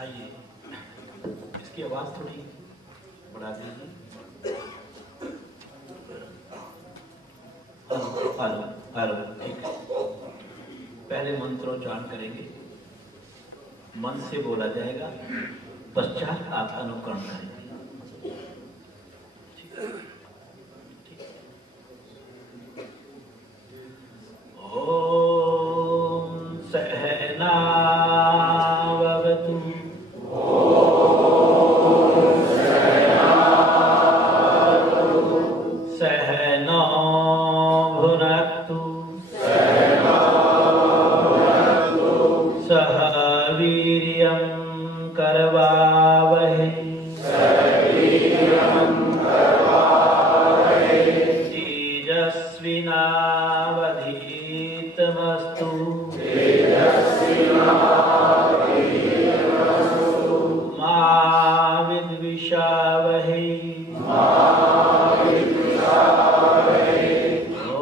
आइए, इसकी आवाज थोड़ी बढ़ा दीजिए। हेलो हेलो, ठीक है। पहले मंत्रोच्चारण करेंगे, मन से बोला जाएगा, पश्चात आप अनुकरण करेंगे। ओम सहना सहनो भुनक्तु सह वीर्यं करवावहै तेजस्विनावधीतमस्तु मा विद्विषावहै।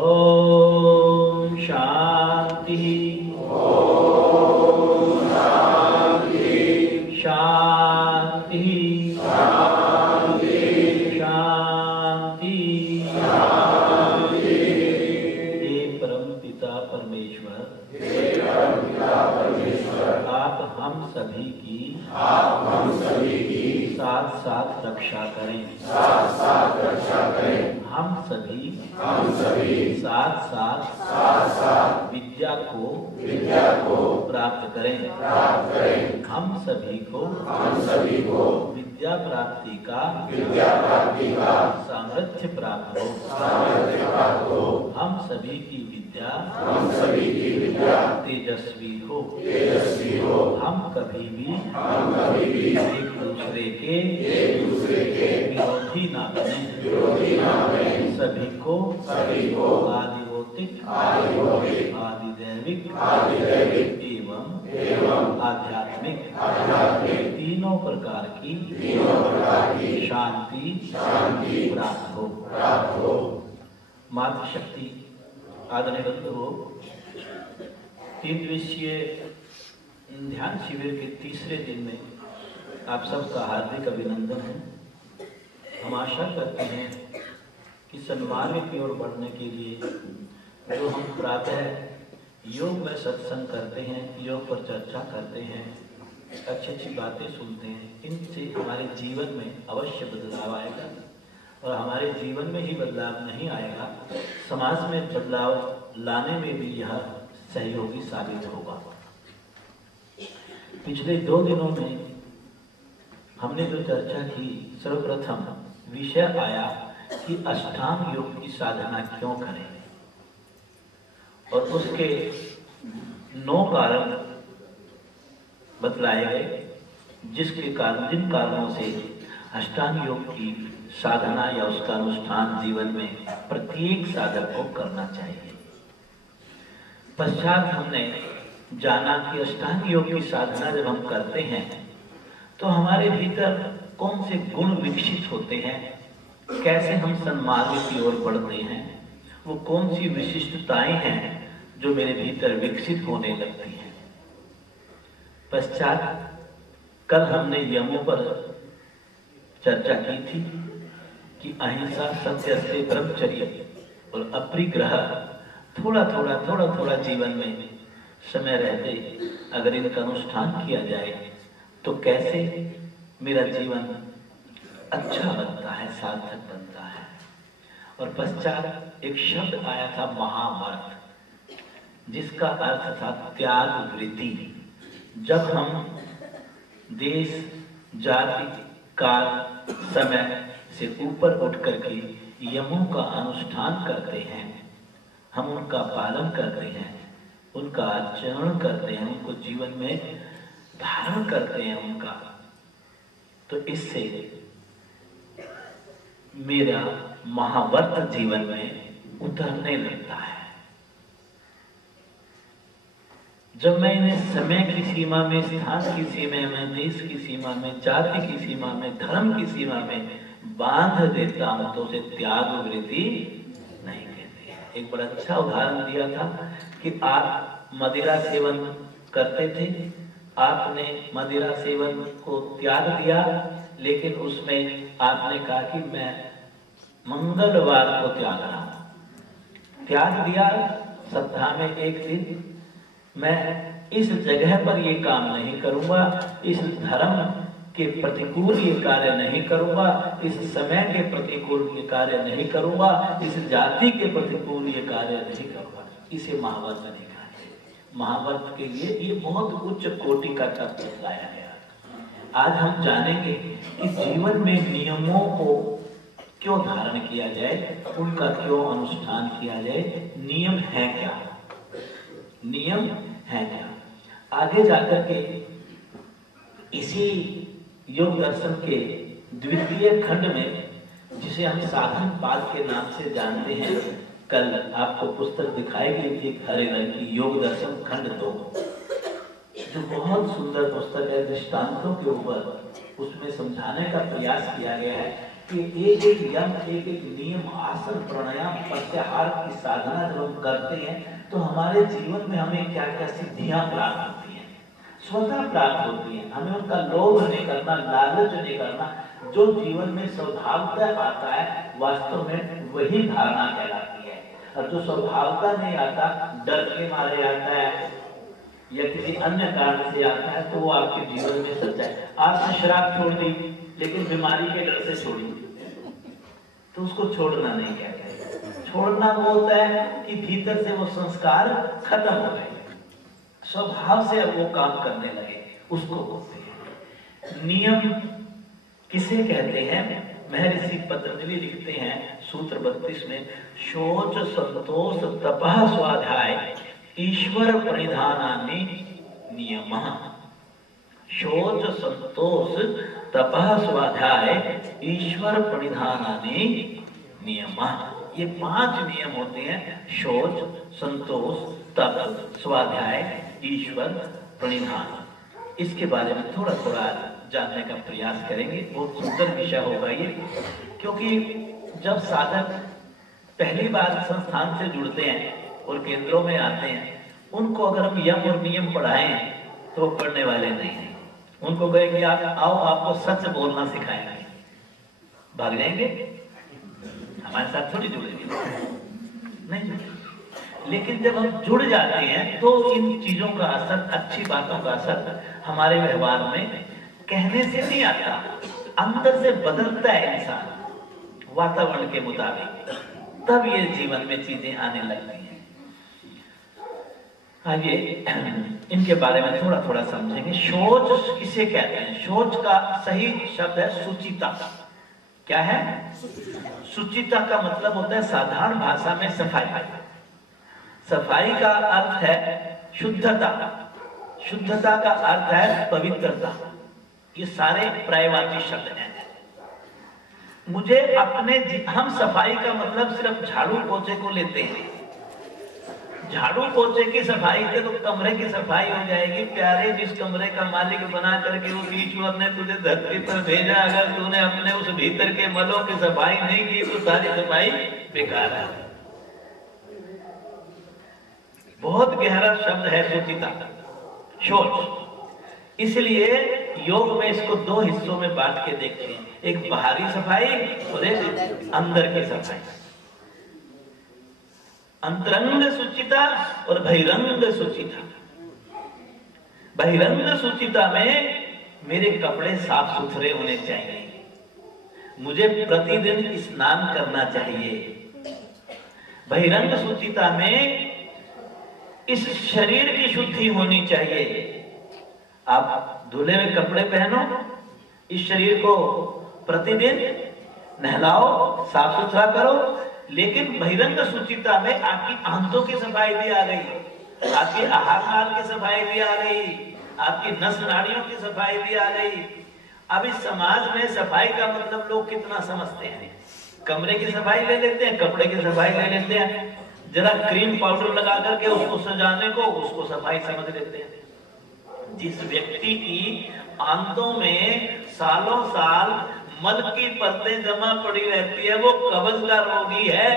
ओम शांति शांति शांति। हे परम पिता परमेश्वर, आप हम सभी की साथ साथ रक्षा करें। हम सभी साथ साथ विद्या को प्राप्त करें। हम सभी को विद्या प्राप्ति का सामर्थ्य प्राप्त हो। हम सभी की विद्या तेजस्वी हो। हम कभी भी एक दूसरे के विरोधी ना बने। सभी को आदिभौतिक आदिदैविक एवं आध्यात्मिक तीनों प्रकार की शांति प्राप्त हो। मातृशक्ति आदरणीय बंधु हो, 3 दिवसीय ध्यान शिविर के तीसरे दिन में आप सबका हार्दिक अभिनंदन है। हम आशा करते हैं कि सन्मार्ग की ओर बढ़ने के लिए जो हम प्रातः योग में सत्संग करते हैं, योग पर चर्चा करते हैं, अच्छी अच्छी बातें सुनते हैं, इनसे हमारे जीवन में अवश्य बदलाव आएगा। और हमारे जीवन में ही बदलाव नहीं आएगा, समाज में बदलाव लाने में भी यह सहयोगी साबित होगा। पिछले 2 दिनों में हमने जो चर्चा की, सर्वप्रथम विषय आया कि अष्टांग योग की साधना क्यों करें, और उसके 9 कारण बतलाए गए, जिन कारणों से अष्टांग योग की साधना या उसका अनुष्ठान जीवन में प्रत्येक साधक को करना चाहिए। पश्चात हमने जाना कि अष्टांग योग की साधना जब हम करते हैं तो हमारे भीतर कौन से गुण विकसित होते हैं, कैसे हम सन्मार्ग की ओर बढ़ते हैं, वो कौन सी विशिष्टताएं हैं जो मेरे भीतर विकसित होने लगती हैं। पश्चात कल हमने यमों पर चर्चा की थी कि अहिंसा, सत्य, ब्रह्मचर्य और अपरिग्रह थोड़ा थोड़ा जीवन में समय रहते अगर इनका अनुष्ठान किया जाए तो कैसे मेरा जीवन अच्छा बनता है, सार्थक बनता है। और पश्चात एक शब्द आया था महाव्रत, जिसका अर्थ था त्याग वृत्ति। जब हम देश, जाति, काल, समय से ऊपर उठ करके यमों का अनुष्ठान करते हैं, हम उनका पालन करते हैं, उनका आचरण करते हैं, उनको जीवन में धारण करते हैं उनका, तो इससे मेरा महाव्रत जीवन में उतरने लगता है। जब मैं इन्हें समय की सीमा में, स्थान की सीमा में, देश की सीमा में, जाति की सीमा में, धर्म की सीमा में बांध देता हूं तो उसे त्याग वृत्ति नहीं कहते। एक बड़ा अच्छा उदाहरण दिया था कि आप मदिरा सेवन करते थे, आपने मदिरा सेवन को त्याग दिया, लेकिन उसमें आपने कहा कि मैं मंगलवार को त्याग रहा हूं। त्याग दिया सप्ताह में एक दिन, मैं इस जगह पर ये काम नहीं करूंगा, इस धर्म के प्रतिकूल ये कार्य नहीं करूंगा, इस समय के प्रतिकूल ये कार्य नहीं करूंगा, इस जाति के प्रतिकूल ये कार्य नहीं करूंगा। इसे महाव्रत ने कहा है। महाव्रत के लिए ये बहुत उच्च कोटि का तत्व बताया गया। आज हम जानेंगे कि जीवन में नियमों को क्यों धारण किया जाए, उनका क्यों अनुष्ठान किया जाए, नियम है क्या, नियम है क्या। आगे जाकर के इसी योग दर्शन के द्वितीय खंड में, जिसे हम साधन पाद के नाम से जानते हैं, कल आपको पुस्तक दिखाई गई थी हरे रंग की, योग दर्शन खंड 2, जो बहुत सुंदर पुस्तक है, दृष्टांतों के ऊपर उसमें समझाने का प्रयास किया गया है कि एक एक यम, एक एक नियम, आसन, प्राणायाम, प्रत्याहार की साधना जब हम करते हैं तो हमारे जीवन में हमें क्या क्या सिद्धियां प्राप्त होती हैं, स्वतः प्राप्त होती हैं। हमें उनका लोभ नहीं करना, लालच नहीं करना। जो जीवन में स्वभावतः आता है वास्तव में वही धारणा कहलाती है, और जो स्वभावतः नहीं आता, डर के मारे आता है या किसी अन्य कारण से आता है, तो वो आपके जीवन में सच है। आपने शराब छोड़ दी लेकिन बीमारी के डर से छोड़ी, तो उसको छोड़ना नहीं कहते। छोड़ना वो होता है कि भीतर से वो संस्कार खत्म हो गए, स्वभाव से अब वो काम करने लगे, उसको बोलते हैं नियम। किसे कहते हैं? महर्षि पतंजलि लिखते हैं सूत्र 32 में, शोच संतोष तपः स्वाध्याय ईश्वर प्रणिधानानि नियमः। शोच संतोष तपः स्वाध्याय ईश्वर प्रणिधानानि नियमः। ये 5 नियम होते हैं, शोच, संतोष, तप, स्वाध्याय, ईश्वर, प्रणिधान। इसके बारे में थोड़ा थोड़ा जानने का प्रयास करेंगे। बहुत सुंदर विषय होगा ये, क्योंकि जब साधक पहली बार संस्थान से जुड़ते हैं और केंद्रों में आते हैं, उनको अगर हम यम और नियम पढ़ाएं तो वो पढ़ने वाले नहीं हैं। उनको कहेंगे आप आओ, आपको सच बोलना सिखाएंगे, भाग जाएंगे, हमारे साथ थोड़ी जुड़ेंगे, नहीं जुड़ेंगे। लेकिन जब हम जुड़ जाते हैं तो इन चीजों का असर, अच्छी बातों का असर हमारे व्यवहार में कहने से नहीं आता, अंदर से बदलता है इंसान वातावरण के मुताबिक, तब ये जीवन में चीजें आने लगती हैं। आइए इनके बारे में थोड़ा थोड़ा समझेंगे। शोच किसे कहते हैं? शोच का सही शब्द है सुचिता। क्या है? सुचिता का मतलब होता है साधारण भाषा में सफाई। सफाई का अर्थ है शुद्धता, शुद्धता का अर्थ है पवित्रता। ये सारे पर्यायवाची शब्द हैं। मुझे अपने हम सफाई का मतलब सिर्फ झाड़ू पोछे को लेते हैं। झाड़ू पोछे की सफाई से तो कमरे की सफाई हो जाएगी। प्यारे, जिस कमरे का मालिक बना करके उस ईश्वर ने तुझे धरती पर भेजा, अगर तूने अपने उस भीतर के मलों की सफाई नहीं की तो सारी सफाई बेकार है। बहुत गहरा शब्द है सुचिता, शोच। इसलिए योग में इसको 2 हिस्सों में बांट के देखते हैं, एक बाहरी सफाई और एक अंदर की सफाई। अंतरंग सुचिता और बहिरंग सुचिता। बहिरंग सुचिता में मेरे कपड़े साफ सुथरे होने चाहिए, मुझे प्रतिदिन स्नान करना चाहिए। बहिरंग सुचिता में इस शरीर की शुद्धि होनी चाहिए। आप धुले हुए कपड़े पहनो, इस शरीर को प्रतिदिन नहलाओ, साफ सुथरा करो। लेकिन बहिरंग सुचिता में आपकी आंतों की सफाई भी आ गई, आपकी आहार नाल की सफाई भी आ गई, आपकी नस नाड़ियों की सफाई भी आ गई। अब इस समाज में सफाई का मतलब लोग कितना समझते हैं? कमरे की सफाई ले लेते हैं, कपड़े की सफाई ले लेते हैं, जरा क्रीम पाउडर लगा करके उसको सजाने को उसको सफाई समझ लेते हैं। जिस व्यक्ति की आंतों में सालों साल मल की परतें जमा पड़ी रहती है, वो कब्ज का रोगी है,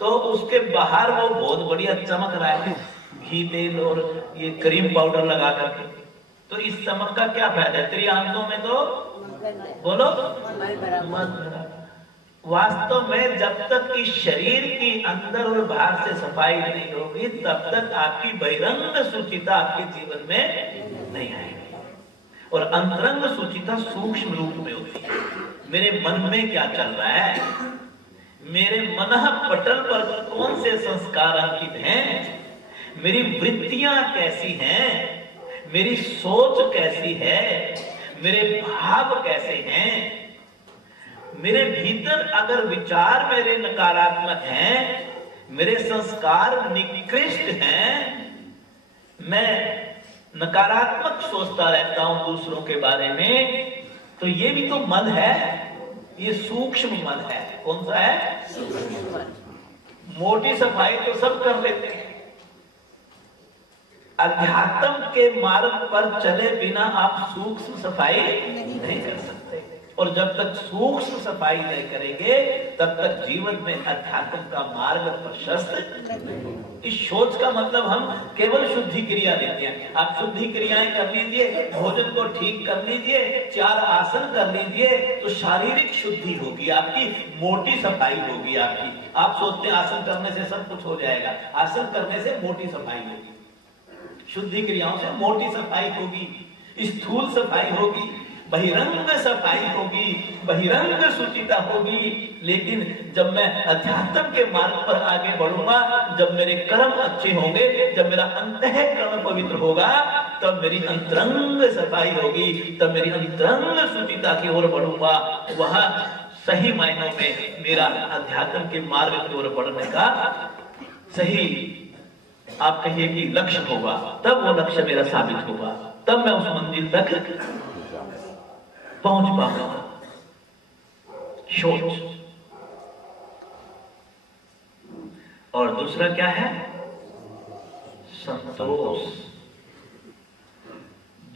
तो उसके बाहर वो बहुत बढ़िया चमक रहा है घी तेल और ये क्रीम पाउडर लगा करके। तो इस चमक का क्या फायदा है? तेरी आंखों में तो बोलो मन भरा। वास्तव में जब तक इस शरीर की अंदर और बाहर से सफाई नहीं होगी तब तक आपकी बहिरंग सुचिता आपके जीवन में नहीं आएगी। और अंतरंग सुचिता सूक्ष्म रूप में होती है। मेरे मन में क्या चल रहा है, मेरे मन पटल पर कौन से संस्कार अंकित हैं, मेरी वृत्तियां कैसी हैं, मेरी सोच कैसी है, मेरे भाव कैसे हैं, मेरे भीतर अगर विचार मेरे नकारात्मक हैं, मेरे संस्कार निकृष्ट हैं, मैं नकारात्मक सोचता रहता हूं दूसरों के बारे में, तो ये भी तो मन है, ये सूक्ष्म मन है। कौन सा है? सूक्ष्म मन। मोटी सफाई तो सब कर लेते हैं, अध्यात्म के मार्ग पर चले बिना आप सूक्ष्म सफाई नहीं कर सकते। और जब तक सूक्ष्म सफाई नहीं करेंगे तब तक जीवन में अध्यात्म का मार्ग प्रशस्त। इस सोच का मतलब हम केवल शुद्धि क्रिया लेते हैं। आप शुद्धि क्रियाएं कर लीजिए, भोजन को ठीक कर लीजिए, 4 आसन कर लीजिए, तो शारीरिक शुद्धि होगी आपकी, मोटी सफाई होगी आपकी। आप सोचते हैं आसन करने से सब कुछ हो जाएगा, आसन करने से मोटी सफाई होगी, शुद्धि क्रियाओं से मोटी सफाई होगी, स्थूल सफाई होगी, बहिरंग सफाई होगी, बहिरंग सुचिता होगी। लेकिन जब मैं अध्यात्म के मार्ग पर आगे बढ़ूंगा, जब मेरे कर्म अच्छे होंगे, जब मेरा अंतःकरण पवित्र होगा, तब मेरी अंतरंग सफाई होगी, तब मेरी अंतरंग सुचिता की ओर बढ़ूंगा। वह सही मायनों में मेरा अध्यात्म के मार्ग की ओर बढ़ने का सही आप कहिए कि लक्ष्य होगा, तब वो लक्ष्य मेरा साबित होगा, तब मैं उस मंजिल तक पहुंच पाऊंगा। सोच। और दूसरा क्या है? संतोष।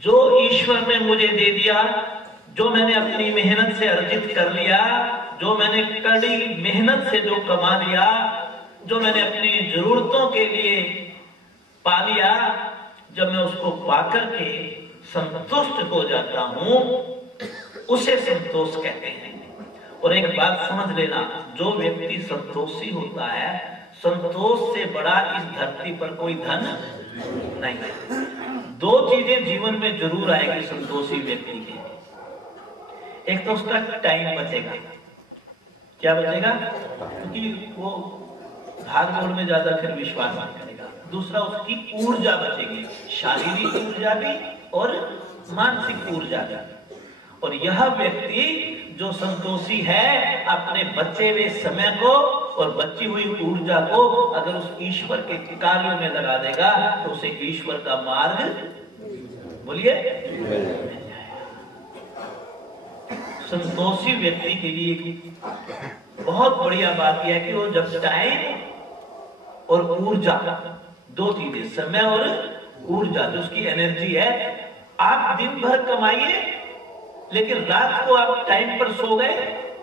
जो ईश्वर ने मुझे दे दिया, जो मैंने अपनी मेहनत से अर्जित कर लिया, जो मैंने कड़ी मेहनत से जो कमा लिया, जो मैंने अपनी जरूरतों के लिए पा लिया, जब मैं उसको पाकर के संतुष्ट हो जाता हूं, उसे संतोष कहते हैं। और एक बात समझ लेना, जो व्यक्ति संतोषी होता है, संतोष से बड़ा इस धरती पर कोई धन नहीं है। 2 चीजें जीवन में जरूर आएगी संतोषी व्यक्ति की। एक तो उसका टाइम बचेगा। क्या बचेगा? क्योंकि वो भाग दौड़ में ज्यादा फिर विश्वास नहीं करेगा। दूसरा, उसकी ऊर्जा बचेगी, शारीरिक ऊर्जा भी और मानसिक ऊर्जा भी। और यह व्यक्ति जो संतोषी है, अपने बचे हुए समय को और बची हुई ऊर्जा को अगर उस ईश्वर के कार्यों में लगा देगा, तो उसे ईश्वर का मार्ग, बोलिए, संतोषी व्यक्ति के लिए बहुत बढ़िया बात यह है कि वो जब टाइम और ऊर्जा, 2 चीजें, समय और ऊर्जा, जो उसकी एनर्जी है, आप दिन भर कमाइए लेकिन रात को आप टाइम पर सो गए,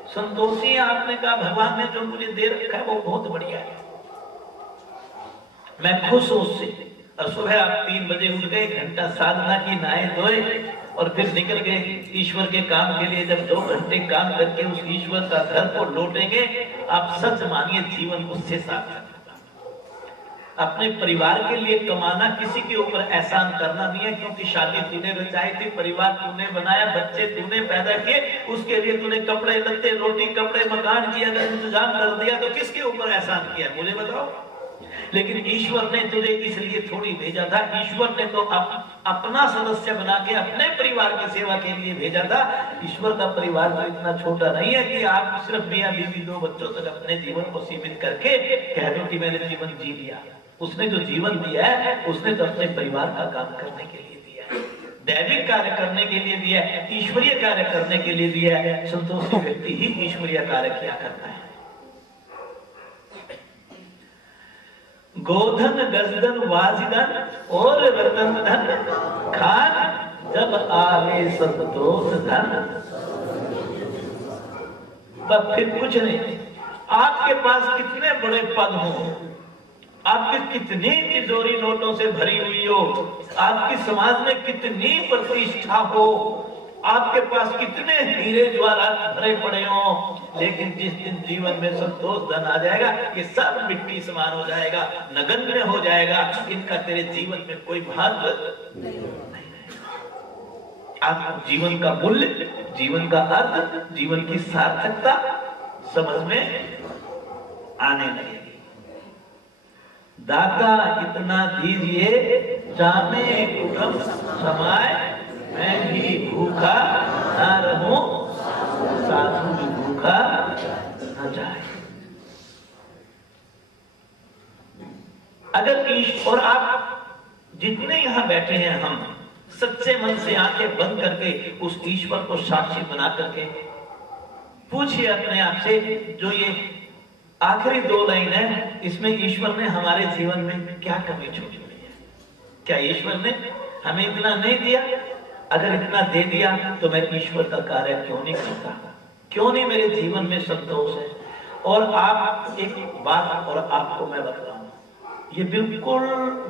संतोषी। आपने कहा भगवान ने जो मुझे दे रखा है वो बहुत बढ़िया है, मैं खुश हूं उससे। और सुबह आप 3 बजे उठ गए, घंटा साधना की, नहाए धोए और फिर निकल गए ईश्वर के काम के लिए। जब 2 घंटे काम करके उस ईश्वर का घर को लौटेंगे, आप सच मानिए जीवन उससे सार्थक। अपने परिवार के लिए कमाना किसी के ऊपर एहसान करना नहीं है, क्योंकि शादी तूने रचाई थी, परिवार तूने बनाया, बच्चे तूने पैदा किए, उसके लिए तूने कपड़े लत्ते, रोटी कपड़े मकान की अगर इंतजाम कर दिया तो किसके ऊपर एहसान किया, मुझे बताओ। लेकिन ईश्वर ने तुझे इसलिए थोड़ी भेजा था, ईश्वर ने तो अपना सदस्य बना के अपने परिवार की सेवा के लिए भेजा था। ईश्वर का परिवार तो इतना छोटा नहीं है कि आप सिर्फ मियां बीवी 2 बच्चों तक अपने जीवन को सीमित करके कह दो कि मैंने जीवन जी लिया। उसने जो जीवन दिया है, उसने तो अपने परिवार का काम करने के लिए दिया है, दैविक कार्य करने के लिए दिया है, ईश्वरीय कार्य करने के लिए दिया है। संतोषी व्यक्ति ही ईश्वरीय कार्य किया करता है। गोधन गजधन वाजिधन और रतन धन खान, जब आवे संतोष धन। बस फिर कुछ नहीं। आपके पास कितने बड़े पद हो, आपकी कितनी तिजोरी नोटों से भरी हुई हो, आपकी समाज में कितनी प्रतिष्ठा हो, आपके पास कितने हीरे ज्वारात भरे पड़े हो, लेकिन जिस दिन जीवन में संतोष धन आ जाएगा, ये सब मिट्टी समान हो जाएगा, नगण्य हो जाएगा, इनका तेरे जीवन में कोई महत्व नहीं। आप जीवन का मूल्य, जीवन का अर्थ, जीवन की सार्थकता समझ में आने लगेगी। दाता इतना दीजिए जामे कुटुंब समाए, मैं भी भूखा ना रहूं, साधु भी भूखा न जाए। अगर ईश्वर, और आप जितने यहां बैठे हैं, हम सच्चे मन से आंखें बंद करके उस ईश्वर को साक्षी बना करके पूछिए अपने आप से, जो ये आखिरी 2 लाइन है, इसमें ईश्वर ने हमारे जीवन में क्या कमी छोड़ी हुई है? क्या ईश्वर ने हमें इतना नहीं दिया? अगर इतना दे दिया तो मैं ईश्वर का कार्य क्यों नहीं करता? क्यों नहीं मेरे जीवन में संतोष है? और आप एक बात और आपको मैं बताऊं, ये बिल्कुल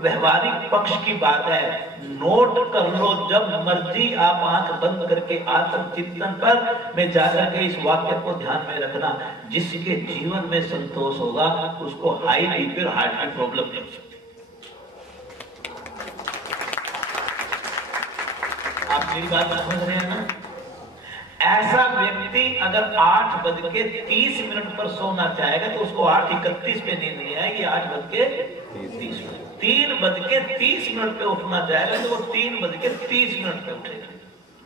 व्यवहारिक पक्ष की बात है, नोट कर लो जब मर्जी आप आंख बंद करके आत्मचिंतन पर में जाकर के इस वाक्य को ध्यान में रखना, जिसके जीवन में संतोष होगा उसको हाई बीपी और हार्ट की प्रॉब्लम नहीं हो सकती। आप मेरी बात समझ रहे हैं ना? ऐसा व्यक्ति अगर 8:30 पर सोना चाहेगा तो उसको 8:31 पे नींद नहीं आएगी, 8:30। 3:30 पे उठना चाहेगा तो वो 3:30 पे उठेगा।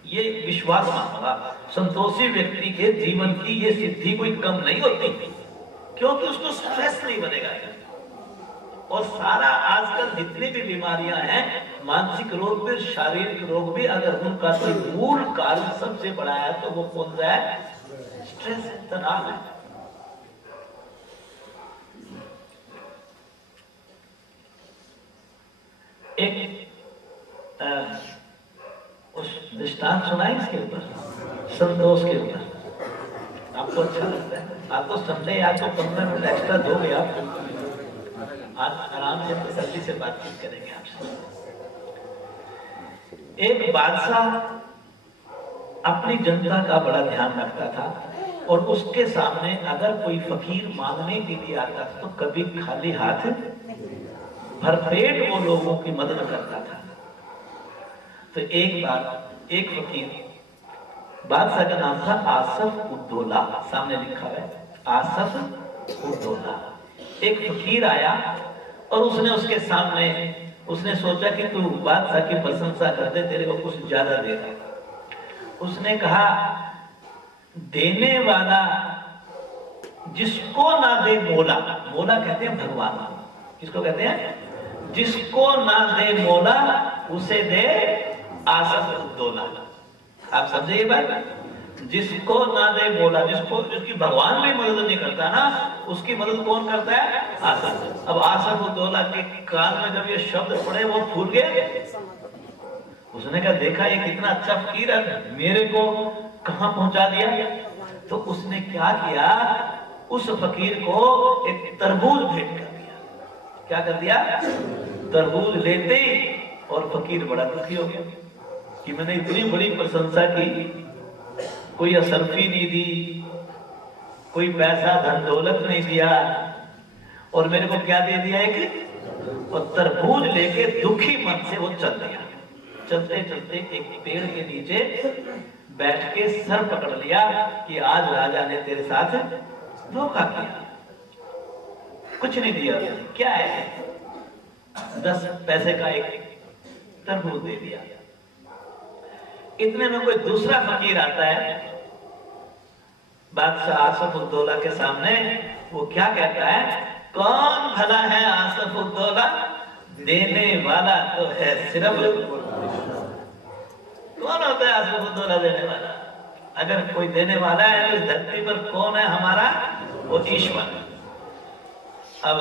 ये विश्वास मांगा। संतोषी व्यक्ति के जीवन की ये सिद्धि कोई कम नहीं होती, क्योंकि उसको स्ट्रेस नहीं बनेगा। और सारा आजकल जितनी भी बीमारियां हैं, मानसिक रोग भी, शारीरिक रोग भी, अगर उनका कोई मूल कारण सबसे बड़ा है तो वो कौन सा है? स्ट्रेस, तनाव है। एक उस दृष्टांत सुना है इसके ऊपर, संतोष के ऊपर। आपको अच्छा लगता है? आप तो समझे, आज तो 15 मिनट एक्स्ट्रा दोगे आप, आज आराम से तसल्ली से बातचीत करेंगे आपसे। एक बादशाह अपनी जनता का बड़ा ध्यान रखता था, और उसके सामने अगर कोई फकीर मांगने के लिए आता था तो कभी खाली हाथ, भरपेट वो लोगों की मदद करता था। तो एक बार एक फकीर, बादशाह का नाम था आसफ उद्दौला, सामने लिखा है आसफ उद्दौला। एक फकीर आया और उसने उसके सामने, उसने सोचा कि तू बादशाह की प्रशंसा कर दे, तेरे को कुछ ज्यादा दे रहा। उसने कहा, देने वाला जिसको ना दे मोला, मोला कहते हैं भगवान, किसको कहते हैं? जिसको ना दे मोला उसे दे आसफ उद्दौला। आप समझे ये बात? जिसको ना दे मोला, जिसकी भगवान भी मदद नहीं करता ना, उसकी मदद कौन करता है? आसफ। अब आसफ उद्दौला के कान में जब ये शब्द पड़े वो फूल गए। उसने कहा, देखा ये कितना अच्छा फकीर है, मेरे को कहां पहुंचा दिया। तो उसने क्या किया, उस फकीर को एक तरबूज भेंट कर दिया। क्या कर दिया? तरबूज लेते, और फकीर बड़ा दुखी हो गया कि मैंने इतनी बड़ी प्रशंसा की, कोई असरफी नहीं दी, कोई पैसा धन दौलत नहीं दिया, और मेरे को क्या दे दिया? एक और तरबूज लेके दुखी मन से वो चल दिया। चलते चलते एक पेड़ के नीचे बैठ के सर पकड़ लिया कि आज राजा ने तेरे साथ धोखा किया, कुछ नहीं दिया। क्या है? 10 पैसे का एक तरबूज दे दिया। इतने में कोई दूसरा फकीर आता है बादशाह आसफ उद्दौला के सामने। वो क्या कहता है? कौन भला है आसफ उद्दौला, देने वाला तो है सिर्फ। कौन होता है आसफ उद्दौला देने वाला? अगर कोई देने वाला है तो इस धरती पर कौन है हमारा? वो ईश्वर। अब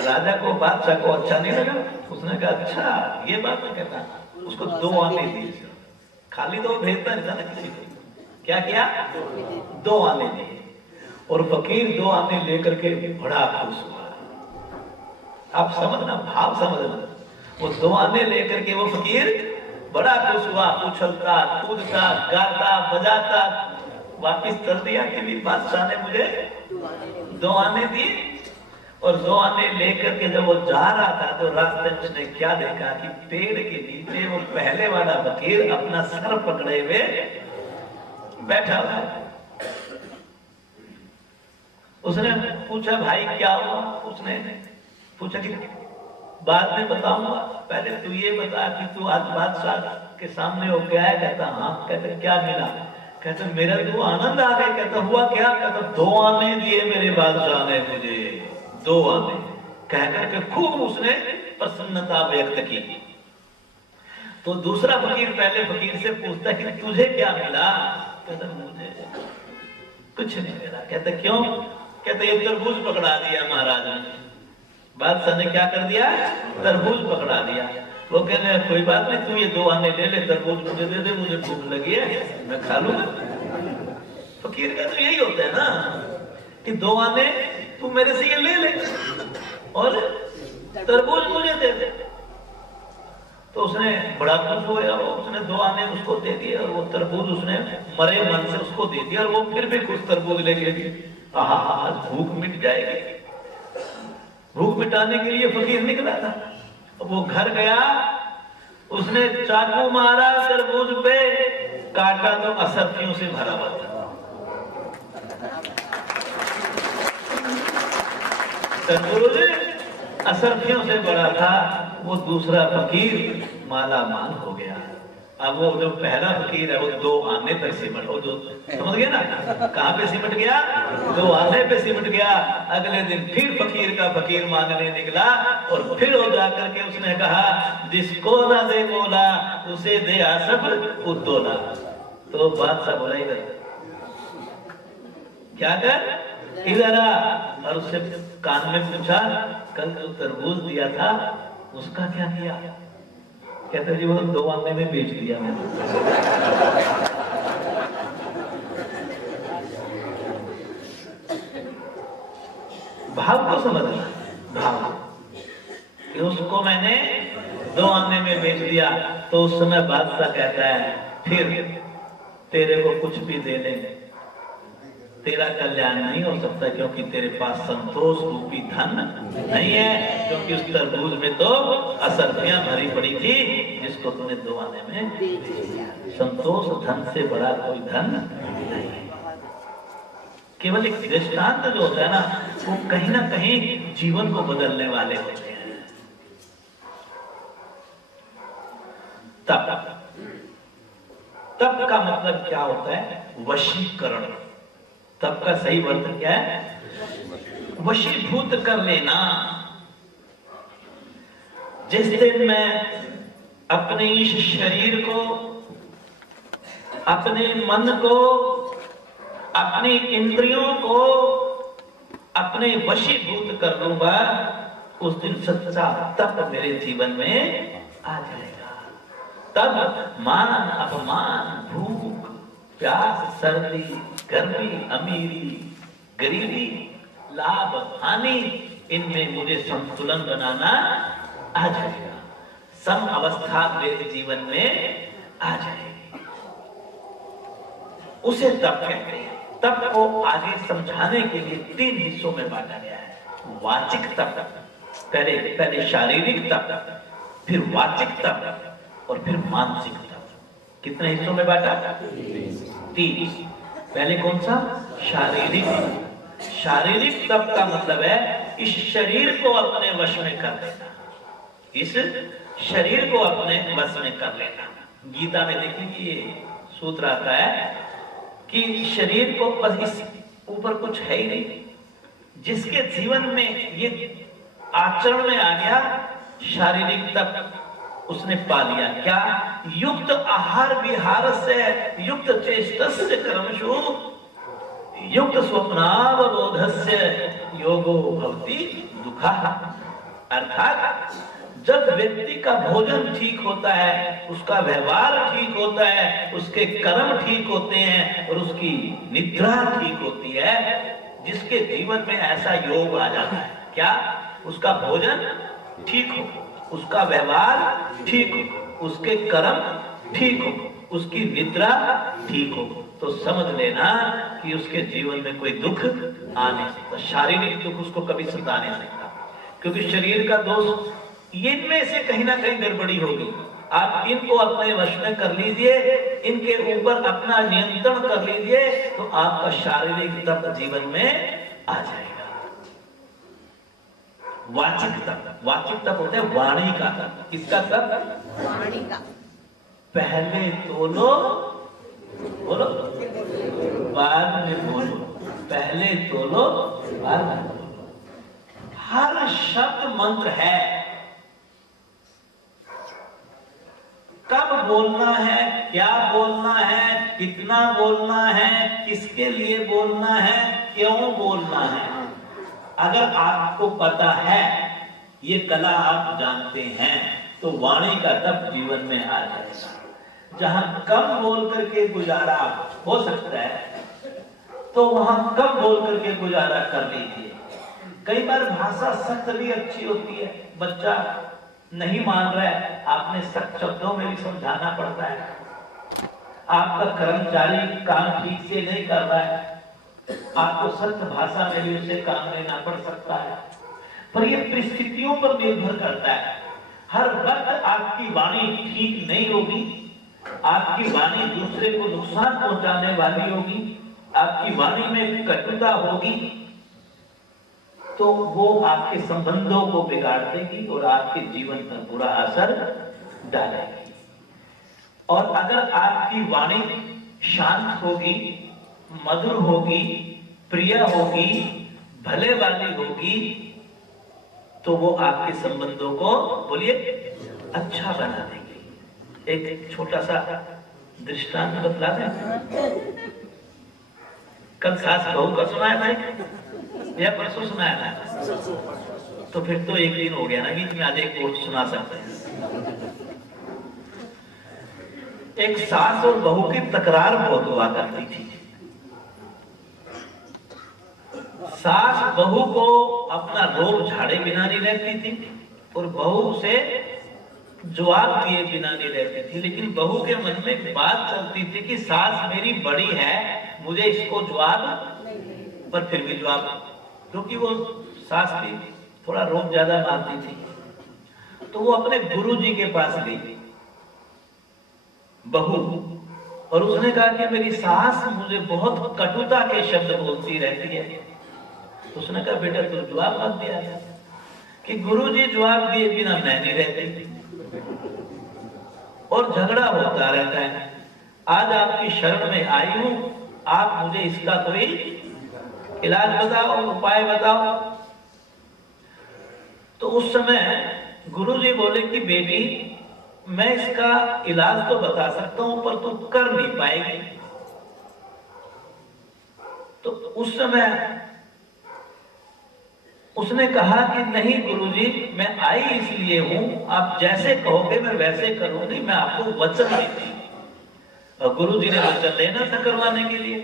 राजा को, बादशाह को अच्छा नहीं लगा। उसने कहा, अच्छा ये बात मैं कहता। उसको 2 आने दिए, खाली तो भेजता नहीं था ना किसी को। क्या किया? 2 आने दिए। और फकीर 2 आने लेकर के बड़ा खुश हुआ। आप समझना, भाव समझना। वो 2 आने लेकर के वो फकीर बड़ा खुश हुआ, उछलता कूदता गाता बजाता वापिस कर दिया कि भी बादशाह ने मुझे 2 आने दिए। और 2 आने लेकर के जब वो जा रहा था तो रास्ते में उसने क्या देखा कि पेड़ के नीचे वो पहले वाला फकीर अपना सर पकड़े हुए बैठा हुआ है। उसने पूछा भाई क्या हुआ? उसने पूछा कि बाद में बताऊंगा, पहले तू ये बता कि तू आज बादशाह के सामने हो गया है। कहता हाँ। कहते क्या मिला? कहते मेरा तो आनंद आ गया। कहता हुआ क्या? कहता 2 आने दिए मेरे बादशाह ने मुझे, 2 आने। कहकर के खूब उसने प्रसन्नता व्यक्त की। तो दूसरा फकीर पहले फकीर से पूछता कि तुझे क्या मिला? कहता मुझे कुछ नहीं मिला। कहता क्यों? कहते ये तरबूज पकड़ा दिया महाराज ने। बादशाह ने क्या कर दिया? तरबूज पकड़ा दिया। वो कहने कोई बात नहीं, तू ये 2 आने ले ले, तरबूज मुझे दे दे, मुझे भूख लगी है, मैं खा लूंगा। फकीर का तो यही होता है ना कि 2 आने तू मेरे से ये ले ले और तरबूज मुझे दे दे। तो उसने बड़ा खुश हुआ, उसने 2 आने उसको दे दिए और वो तरबूज उसने मरे मन से उसको दे दिया। और वो फिर भी कुछ तरबूज लेके आज भूख मिट जाएगी। भूख मिटाने के लिए फकीर निकला था। वो घर गया, उसने चाकू मारा तरबूज पे, काटा तो असरफियों से भरा हुआ था। तरबूज असरफियों से भरा था। वो दूसरा फकीर माला माल हो गया। अब वो जो पहला फकीर है वो 2 आने तक सिमट, वो जो समझ गया ना कहां पे सिमट गया? 2 आने पे सिमट गया। अगले दिन फिर फकीर का फकीर मांगने निकला और फिर वो जाकर के उसने कहा जिसको ना दे मोला उसे दे आसफ उद्दोला। तो बादशाह बोला इधर क्या कर, इधर आ। और उससे कान में पूछा कल जो तरबूज दिया था उसका क्या किया? कहते जी वो 2 आने में बेच दिया मैंने। भाव को समझना, भाव कि उसको मैंने 2 आने में बेच दिया। तो उस समय बादशाह कहता है फिर तेरे को कुछ भी दे दे तेरा कल्याण नहीं हो सकता, क्योंकि तेरे पास संतोष रूपी धन नहीं है। क्योंकि उस तरबूज में तो असरफियां भरी पड़ी थी जिसको तूने 2 आने में संतोष धन से बड़ा कोई धन नहीं। केवल एक दृष्टांत जो होता है ना वो कहीं ना कहीं जीवन को बदलने वाले होते हैं। तप का मतलब क्या होता है? वशीकरण। तप का सही अर्थ क्या है? वशीभूत कर लेना। जिस दिन मैं अपने इस शरीर को, अपने मन को, अपनी इंद्रियों को अपने वशीभूत कर लूंगा, उस दिन सच्चा तप मेरे जीवन में आ जाएगा। तब मान अपमान, भूख प्यास, सर्दी गर्मी, अमीरी गरीबी, लाभ हानि, इनमें मुझे संतुलन बनाना आ जाएगा। सम अवस्था मेरे जीवन में आ जाएगी। उसे तप कहते हैं। तप को आगे समझाने के लिए 3 हिस्सों में बांटा गया है। वाचिक तप, पहले शारीरिक तप, फिर वाचिक तप और फिर मानसिक तप। कितने हिस्सों में बांटा? 3। पहले कौन सा? शारीरिक। शारीरिक तप का मतलब है इस शरीर को अपने वश में कर लेना। इस शरीर को अपने वश में कर लेना। गीता में देखिए कि ये सूत्र आता है कि शरीर को बस इस ऊपर कुछ है ही नहीं। जिसके जीवन में ये आचरण में आ गया शारीरिक तप उसने पा लिया। क्या? युक्त आहार विहार से युक्त चेष्टस्य कर्मशु युक्त स्वप्नावबोधस्य योगो भवति दुःखः। अर्थात जब व्यक्ति का भोजन ठीक होता है, उसका व्यवहार ठीक होता है, उसके कर्म ठीक होते हैं और उसकी निद्रा ठीक होती है, जिसके जीवन में ऐसा योग आ जाता है, क्या उसका भोजन ठीक हो, उसका व्यवहार ठीक हो, उसके कर्म ठीक हो, उसकी निद्रा ठीक हो, तो समझ लेना कि उसके जीवन में कोई दुख आ नहीं सकता। शारीरिक दुख उसको कभी सता नहीं सकता, क्योंकि शरीर का दोष इनमें से कहीं ना कहीं गड़बड़ी होगी। आप इनको अपने वश में कर लीजिए, इनके ऊपर अपना नियंत्रण कर लीजिए, तो आपका शारीरिक तप जीवन में आ जाएगा। वाचिक तप, वाचिक तप होता है वाणी का तप। किसका तप? वाणी का। पहले तोलो, बोलो, बाद में बोलो, पहले तोलो बाद में बोलो। हर शब्द मंत्र है। कब बोलना है, क्या बोलना है, कितना बोलना है, किसके लिए बोलना है, क्यों बोलना है, अगर आपको पता है, ये कला आप जानते हैं, तो वाणी का तप जीवन में आ जाएगा। जहां कम बोल करके गुजारा हो सकता है, तो वहां कम बोल करके गुजारा कर लीजिए। कई बार भाषा सख्त भी अच्छी होती है, बच्चा नहीं मान रहा है, आपने सख्त शब्दों में भी समझाना पड़ता है। आपका कर्मचारी काम ठीक से नहीं कर रहा है, आपको सख्त भाषा में भी उसे काम लेना पड़ सकता है। पर यह परिस्थितियों पर निर्भर करता है। हर वक्त आपकी वाणी ठीक नहीं होगी, आपकी वाणी दूसरे को नुकसान पहुंचाने वाली होगी, आपकी वाणी में कटुता होगी, तो वो आपके संबंधों को बिगाड़ देगी और आपके जीवन पर बुरा असर डालेगी। और अगर आपकी वाणी शांत होगी, मधुर होगी, प्रिय होगी, भले वाली होगी, तो वो आपके संबंधों को, बोलिए, अच्छा बना देगी। एक छोटा सा दृष्टांत बतला दें। कल सास बहू का सुनाया था या परसों सुनाया था? तो फिर तो एक दिन हो गया ना, बीच में आज एक और सुना सकते हैं। एक सास और बहू की तकरार बहुत हुआ करती थी। सास बहू को अपना रोब झाड़े बिना नहीं रहती थी और बहू से जवाब दिए बिना नहीं रहती थी। लेकिन बहू के मन में एक बात चलती थी कि सास मेरी बड़ी है, मुझे इसको जवाब, पर फिर भी जवाब, क्योंकि वो सास भी थोड़ा रोब ज्यादा मारती थी। तो वो अपने गुरुजी के पास गई बहू, और उसने कहा कि मेरी सास मुझे बहुत कटुता के शब्द बोलती रहती है। तो उसने कहा बेटा तू जवाब मत दिया कि गुरुजी जवाब दिए बिना मैं नहीं रहती, और झगड़ा होता रहता है। आज आपकी शरण में आई हूं, आप मुझे इसका कोई इलाज बताओ, उपाय बताओ। तो उस समय गुरुजी बोले कि बेटी मैं इसका इलाज तो बता सकता हूं, पर तू कर नहीं पाएगी। तो उस समय उसने कहा कि नहीं गुरुजी, मैं आई इसलिए हूं, आप जैसे कहोगे मैं वैसे करूंगी, मैं आपको वचन देती हूं। और गुरुजी ने वचन लेना था करवाने के लिए।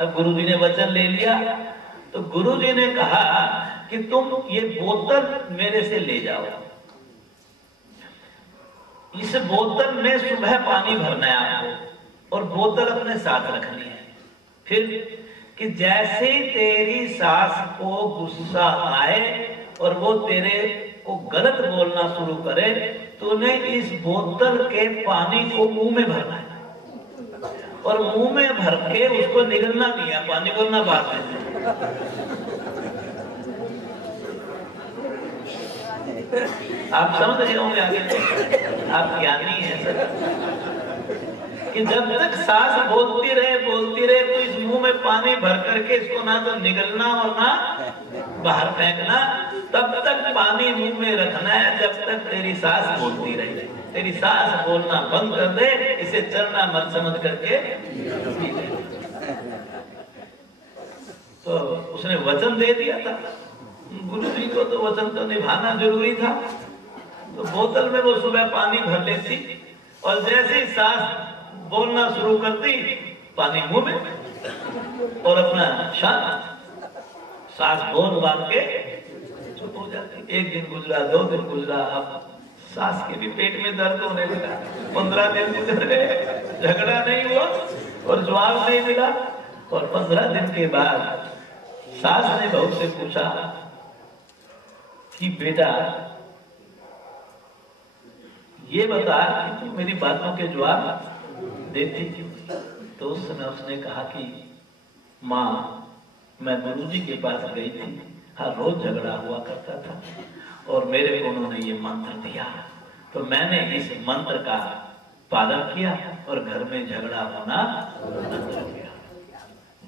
अब गुरुजी ने वचन ले लिया, तो गुरुजी ने कहा कि तुम ये बोतल मेरे से ले जाओ, इस बोतल में सुबह पानी भरना है आपको, और बोतल अपने साथ रखनी है। फिर कि जैसे तेरी सास को गुस्सा आए और वो तेरे को गलत बोलना शुरू करे, तूने इस बोतल के पानी को मुंह में भरना है, और मुंह में भर के उसको निगलना नहीं है, पानी को ना बाहर देना। आप समझ रहे होंगे आगे, आप ज्ञानी हैं सर, कि जब तक सास बोलती रहे तो इस मुंह में पानी भर करके इसको ना तो निगलना और ना बाहर फेंकना, तब तक पानी मुंह में रखना है जब तक तेरी सास बोलती रहे। तेरी सास बोलना बंद कर दे, इसे चलना मत समझ करके। तो उसने वचन दे दिया था गुरु जी को, तो वचन तो निभाना जरूरी था। तो बोतल में वो सुबह पानी भर लेती, और जैसे ही सास बोलना शुरू करती, पानी मुंह में और अपना शांत। सास बोल बात के चुप हो जाती। एक दिन गुजरा, 2 दिन गुजरा, अब सास के भी पेट में दर्द होने लगा। 15 दिन गुजर गए, झगड़ा नहीं हुआ और जवाब नहीं मिला। और 15 दिन के बाद सास ने बहू से पूछा कि बेटा ये बता कि तू मेरी बातों के जवाब देती क्यों? तो उस समय उसने कहा कि माँ, मैं गुरुजी के पास गई थी, हर रोज झगड़ा हुआ करता था और मेरे को उन्होंने ये मंत्र दिया, तो मैंने इस मंत्र का पालन किया और घर में झगड़ा होना बंद हो गया।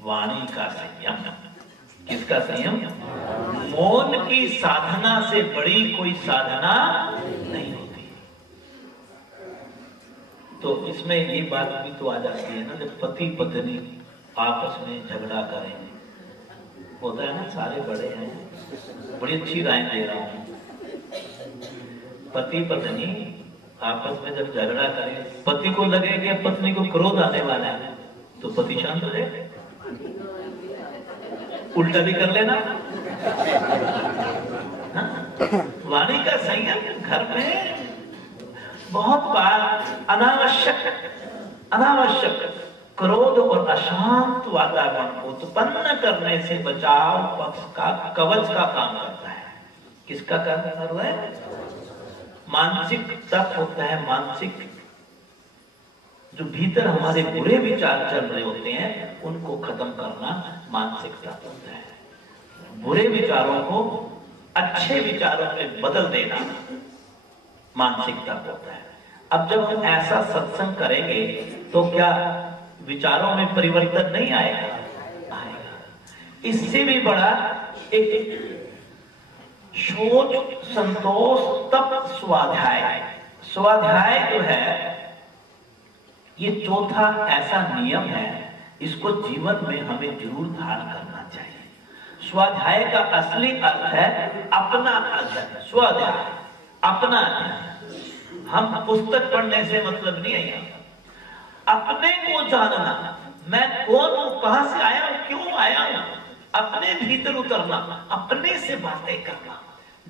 वाणी का संयम। किसका संयम? मौन की साधना से बड़ी कोई साधना नहीं होती। तो इसमें ये बात भी तो आ जाती है ना, जब पति पत्नी आपस में झगड़ा करें, होता है ना, सारे बड़े हैं, बड़ी अच्छी राय दे रहा हूं। पति पत्नी आपस में जब झगड़ा करें, पति को लगे कि पत्नी को क्रोध आने वाला है, तो पति शांत हो जाए, उल्टा भी कर लेना। वाणी का संयम घर में बहुत बार अनावश्यक क्रोध और अशांत वातावरण उत्पन्न करने से बचाव पक्ष का कवच का काम करता है। किसका काम कर रहा है? मानसिक तप होता है। मानसिक जो भीतर हमारे बुरे विचार चल रहे होते हैं उनको खत्म करना मानसिक तप होता है। बुरे विचारों को अच्छे विचारों में बदल देना मानसिक तप होता है। अब जब हम ऐसा सत्संग करेंगे तो क्या विचारों में परिवर्तन नहीं आएगा? आएगा। इससे भी बड़ा एक शोच, संतोष, तप, स्वाध्याय। स्वाध्याय जो है ये चौथा ऐसा नियम है, इसको जीवन में हमें जरूर धारण करना चाहिए। स्वाध्याय का असली अर्थ है अपना अध्ययन। स्वाध्याय अपना अध्ययन। हम पुस्तक पढ़ने से मतलब नहीं है, अपने को जानना, मैं कौन हूं, कहां से आया हूं, क्यों आया हूं, अपने भीतर उतरना, अपने से बातें करना।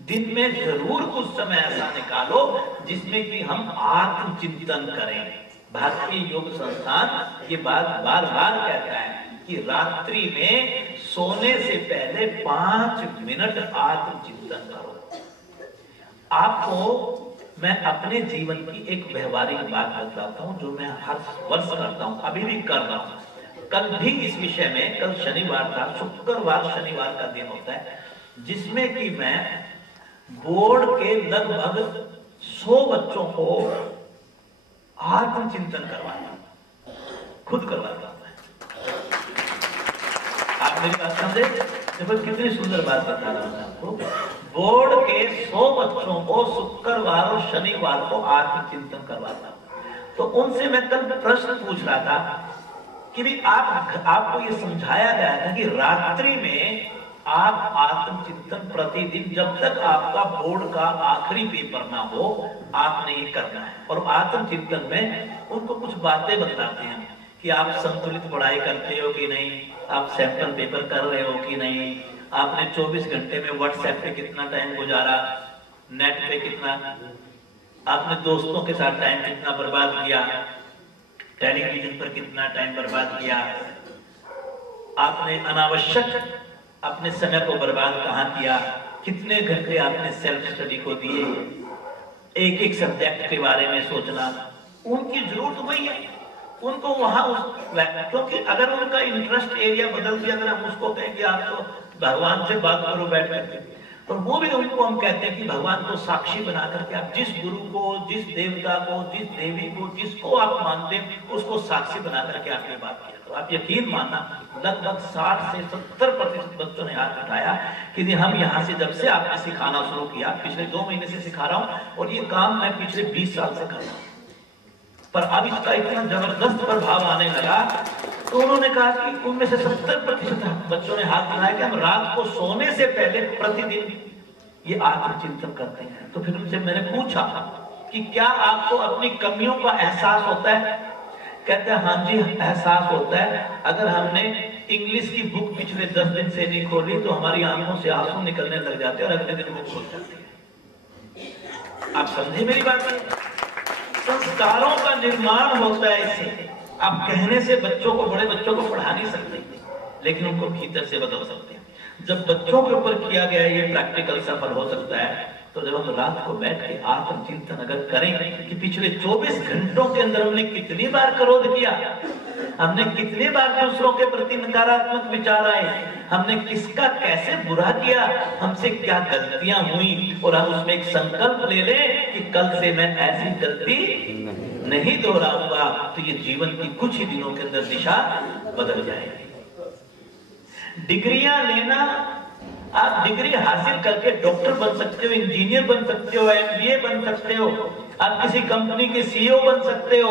दिन में जरूर कुछ समय ऐसा निकालो जिसमें कि हम आत्मचिंतन करें। भारतीय योग संस्थान ये बात बार बार कहता है कि रात्रि में सोने से पहले 5 मिनट आत्मचिंतन करो। आपको मैं अपने जीवन की एक व्यवहारिक बात बताता हूं जो मैं हर वर्ष करता हूं, अभी भी कर रहा हूं। कल भी इस विषय में, कल शनिवार था, शुक्रवार शनिवार का दिन होता है जिसमें कि मैं बोर्ड के लगभग 100 बच्चों को आत्मचिंतन करवाता हूं, खुद करवाता हूं मैं। आप मेरी बात समझे? देखो कितनी सुंदर बात बता रहा हूं आपको। बोर्ड के 100 बच्चों को शुक्रवार और शनिवार को आत्मचिंतन करवाता हूं। तो उनसे मैं कल प्रश्न पूछ रहा था कि भी आपको ये समझाया गया था कि रात्रि में आप आत्मचिंतन प्रतिदिन, जब तक आपका बोर्ड का आखिरी पेपर ना हो, आपने ये करना है। और आत्मचिंतन में उनको कुछ बातें बताते हैं कि आप संतुलित पढ़ाई करते हो कि नहीं, आप सैंपल पेपर कर रहे हो कि नहीं, आपने 24 घंटे में व्हाट्सएप पे कितना टाइम गुजारा, नेट पे कितना, आपने दोस्तों के साथ टाइम कितना बर्बाद किया, टेलीविजन पर कितना टाइम बर्बाद किया, आपने अनावश्यक अपने समय को बर्बाद कहां किया, कितने घंटे आपने सेल्फ स्टडी को दिए, एक एक सब्जेक्ट के बारे में सोचना। उनकी जरूरत वही है, उनको वहां क्योंकि अगर उनका इंटरेस्ट एरिया बदल दिया, अगर हम उसको कहें कि आप तो भगवान से बात करो बैठ करके, और वो भी उनको हम कहते हैं कि भगवान को साक्षी बना करके आप जिस गुरु को, जिस देवता को, जिस देवी को, जिसको आप मानते हैं उसको साक्षी बना करके आपने बात किया। तो आप यकीन मानना लगभग 60 से 70% बच्चों ने हाथ उठाया कि हम यहाँ से जब से आपने सिखाना शुरू किया, पिछले 2 महीने से सिखा रहा हूँ और ये काम मैं पिछले 20 साल से कर रहा हूँ, पर अब इसका इतना जबरदस्त प्रभाव आने लगा। तो उन्होंने कहा कि उनमें से 70% बच्चों ने हाथ उठाया कि हम रात को सोने से पहले प्रतिदिन ये आत्मचिंतन करते हैं। तो फिर उनसे मैंने पूछा कि क्या आपको अपनी कमियों का एहसास होता है? कहते हैं हाँ जी एहसास होता है, अगर हमने इंग्लिश की बुक पिछले 10 दिन से नहीं खोली तो हमारी आंखों से आंसू निकलने लग जाते हैं और अगले दिन बुक खोल जाती है। आप समझे मेरी बात? संस्कारों का निर्माण होता है इससे। आप कहने से बच्चों को, बड़े बच्चों को पढ़ा नहीं सकते, लेकिन उनको भीतर से बदल सकते हैं। जब बच्चों के ऊपर किया गया ये प्रैक्टिकल सफल हो सकता है, तो जब हम रात को बैठ के आत्मचिंतन अगर करें कि पिछले 24 घंटों के अंदर हमने कितनी बार क्रोध किया, हमने कितनी बार दूसरों के प्रति नकारात्मक विचार आए, हमने किसका कैसे बुरा किया, हमसे क्या गलतियां हुई, और हम उसमें एक संकल्प ले लें कि कल से मैं ऐसी गलती नहीं दोहराऊंगा, तो ये जीवन की कुछ ही दिनों के अंदर दिशा बदल जाएगी। डिग्रियां लेना, आप डिग्री हासिल करके डॉक्टर बन सकते हो, इंजीनियर बन सकते हो, एमबीए बन सकते हो, आप किसी कंपनी के सीईओ बन सकते हो,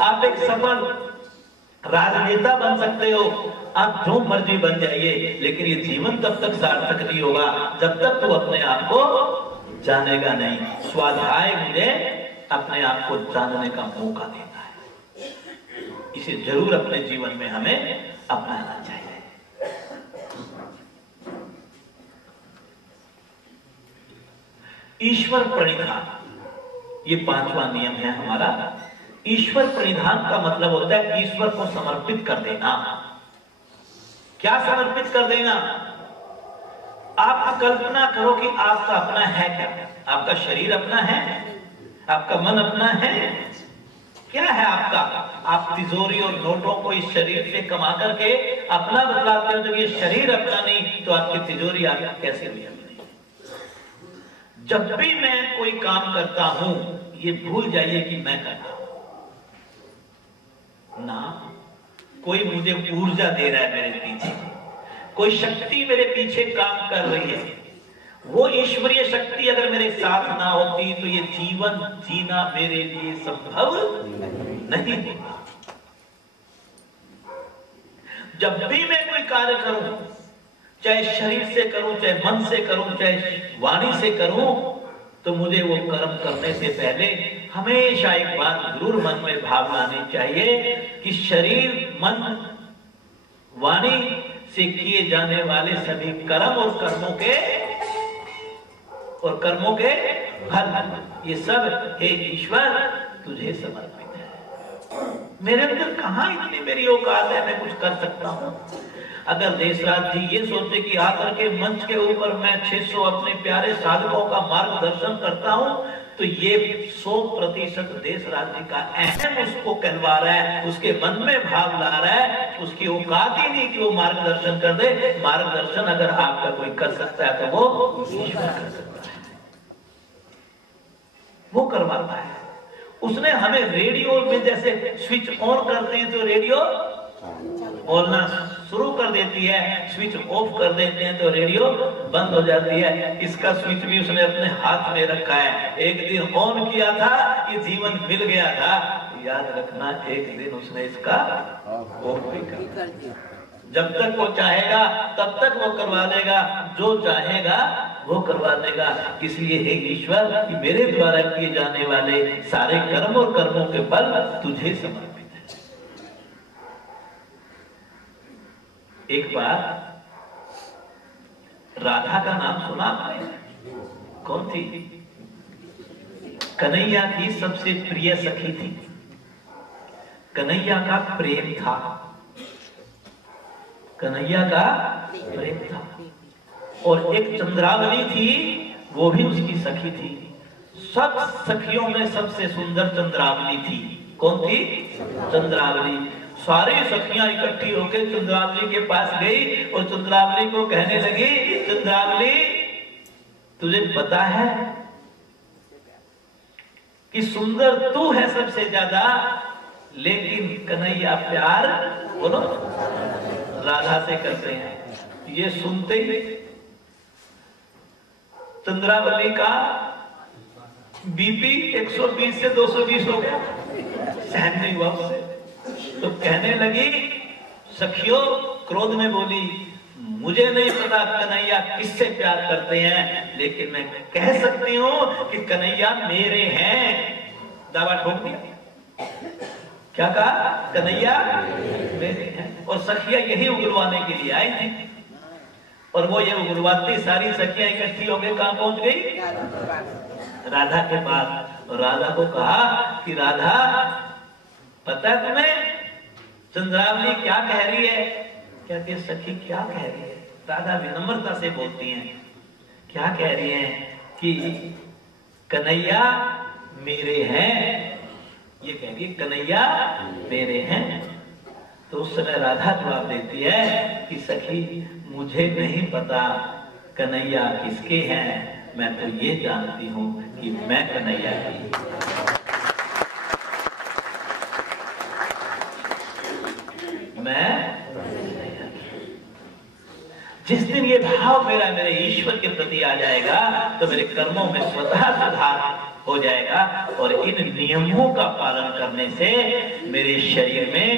आप एक सफल राजनेता बन सकते हो, आप जो मर्जी बन जाइए, लेकिन ये जीवन तब तक सार्थक नहीं होगा जब तक तू अपने आप को जानेगा नहीं। स्वाध्याय मुझे अपने आप को जानने का मौका देता है, इसे जरूर अपने जीवन में हमें अपनाना चाहिए। ईश्वर प्रणिधान, ये 5वां नियम है हमारा। ईश्वर प्रणिधान का मतलब होता है ईश्वर को समर्पित कर देना। क्या समर्पित कर देना? आप कल्पना करो कि आपका अपना है क्या? आपका शरीर अपना है, आपका मन अपना है, क्या है आपका? आप तिजोरी और नोटों को इस शरीर से कमा करके अपना बतलाते हो, जब ये शरीर अपना नहीं तो आपकी तिजोरी आप कैसे हुई? जब भी मैं कोई काम करता हूं, ये भूल जाइए कि मैं करता हूं ना। कोई मुझे ऊर्जा दे रहा है, मेरे पीछे कोई शक्ति मेरे पीछे काम कर रही है। वो ईश्वरीय शक्ति अगर मेरे साथ ना होती तो ये जीवन जीना मेरे लिए संभव नहीं होता। जब भी मैं कोई कार्य करूं, चाहे शरीर से करूं, चाहे मन से करूं, चाहे वाणी से करूं, तो मुझे वो कर्म करने से पहले हमेशा एक बात जरूर मन में भावना आनी चाहिए कि शरीर, मन, वाणी से किए जाने वाले सभी कर्म और कर्मों के फल, ये सब हे ईश्वर तुझे समर्पित है। मेरे अंदर कहां इतनी मेरी औकात है, मैं कुछ कर सकता हूं? अगर देशराज जी ये सोचे कि आकर के मंच के ऊपर मैं 600 अपने प्यारे साधकों का मार्गदर्शन करता हूं, तो ये 100% देशराज जी का अहम उसको कहलवा रहा है, उसके मन में भाव ला रहा है। उसकी औकात ही नहीं कि वो मार्गदर्शन कर दे। मार्गदर्शन अगर आपका कोई कर सकता है तो वो ईश्वर कर सकता है, वो करवाता है। उसने हमें रेडियो में जैसे स्विच ऑन करते हैं तो रेडियो बोलना शुरू कर देती है, स्विच ऑफ कर देते हैं तो रेडियो बंद हो जाती है। इसका स्विच भी उसने अपने हाथ में रखा है। एक दिन ऑन किया था, ये जीवन मिल गया था, याद रखना एक दिन उसने इसका ऑफ भी कर दिया। जब तक वो चाहेगा तब तक वो करवा देगा, जो चाहेगा वो करवा देगा। इसलिए हे ईश्वर कि मेरे द्वारा किए जाने वाले सारे कर्म और कर्मों के फल तुझे समर्पित है। एक बार राधा का नाम सुना आपने? कौन थी? कन्हैया की सबसे प्रिय सखी थी। कन्हैया का प्रेम था, कन्हैया का प्रेम था। और एक चंद्रावली थी, वो भी उसकी सखी थी। सब सखियों में सबसे सुंदर चंद्रावली थी। कौन थी? चंद्रावली। सारी सखियां इकट्ठी होकर चंद्रावली के पास गई और चंद्रावली को कहने लगी, चंद्रावली तुझे पता है कि सुंदर तू है सबसे ज्यादा, लेकिन कन्हैया प्यार बोलो राधा से करते हैं। ये सुनते ही चंद्रावली का बीपी 120 से 220 हो गया, सहन नहीं हुआ उससे। तो कहने लगी, सखियों क्रोध में बोली, मुझे नहीं पता कन्हैया किससे प्यार करते हैं, लेकिन मैं कह सकती हूं कि कन्हैया मेरे हैं। दावा ठोक दिया। क्या कहा? कन्हैया मेरे हैं। और सखिया यही उगलवाने के लिए आई थी, और वो ये उगलवाती सारी सखियां इकट्ठी हो गई, कहां पहुंच गई? राधा के पास। और राधा को कहा कि राधा, पता है तुम्हें चंद्रावली क्या कह रही है? कहती है सखी क्या कह रही है? राधा विनम्रता से बोलती हैं, क्या कह रही हैं कि कन्हैया मेरे हैं, ये कह रही है कन्हैया मेरे हैं। तो उस समय राधा जवाब देती है कि सखी मुझे नहीं पता कन्हैया किसके हैं, मैं तो ये जानती हूं कि मैं कन्हैया की। मैं जिस दिन ये भाव मेरा मेरे ईश्वर के प्रति आ जाएगा तो मेरे कर्मों में स्वतः सुधार हो जाएगा, और इन नियमों का पालन करने से मेरे शरीर में,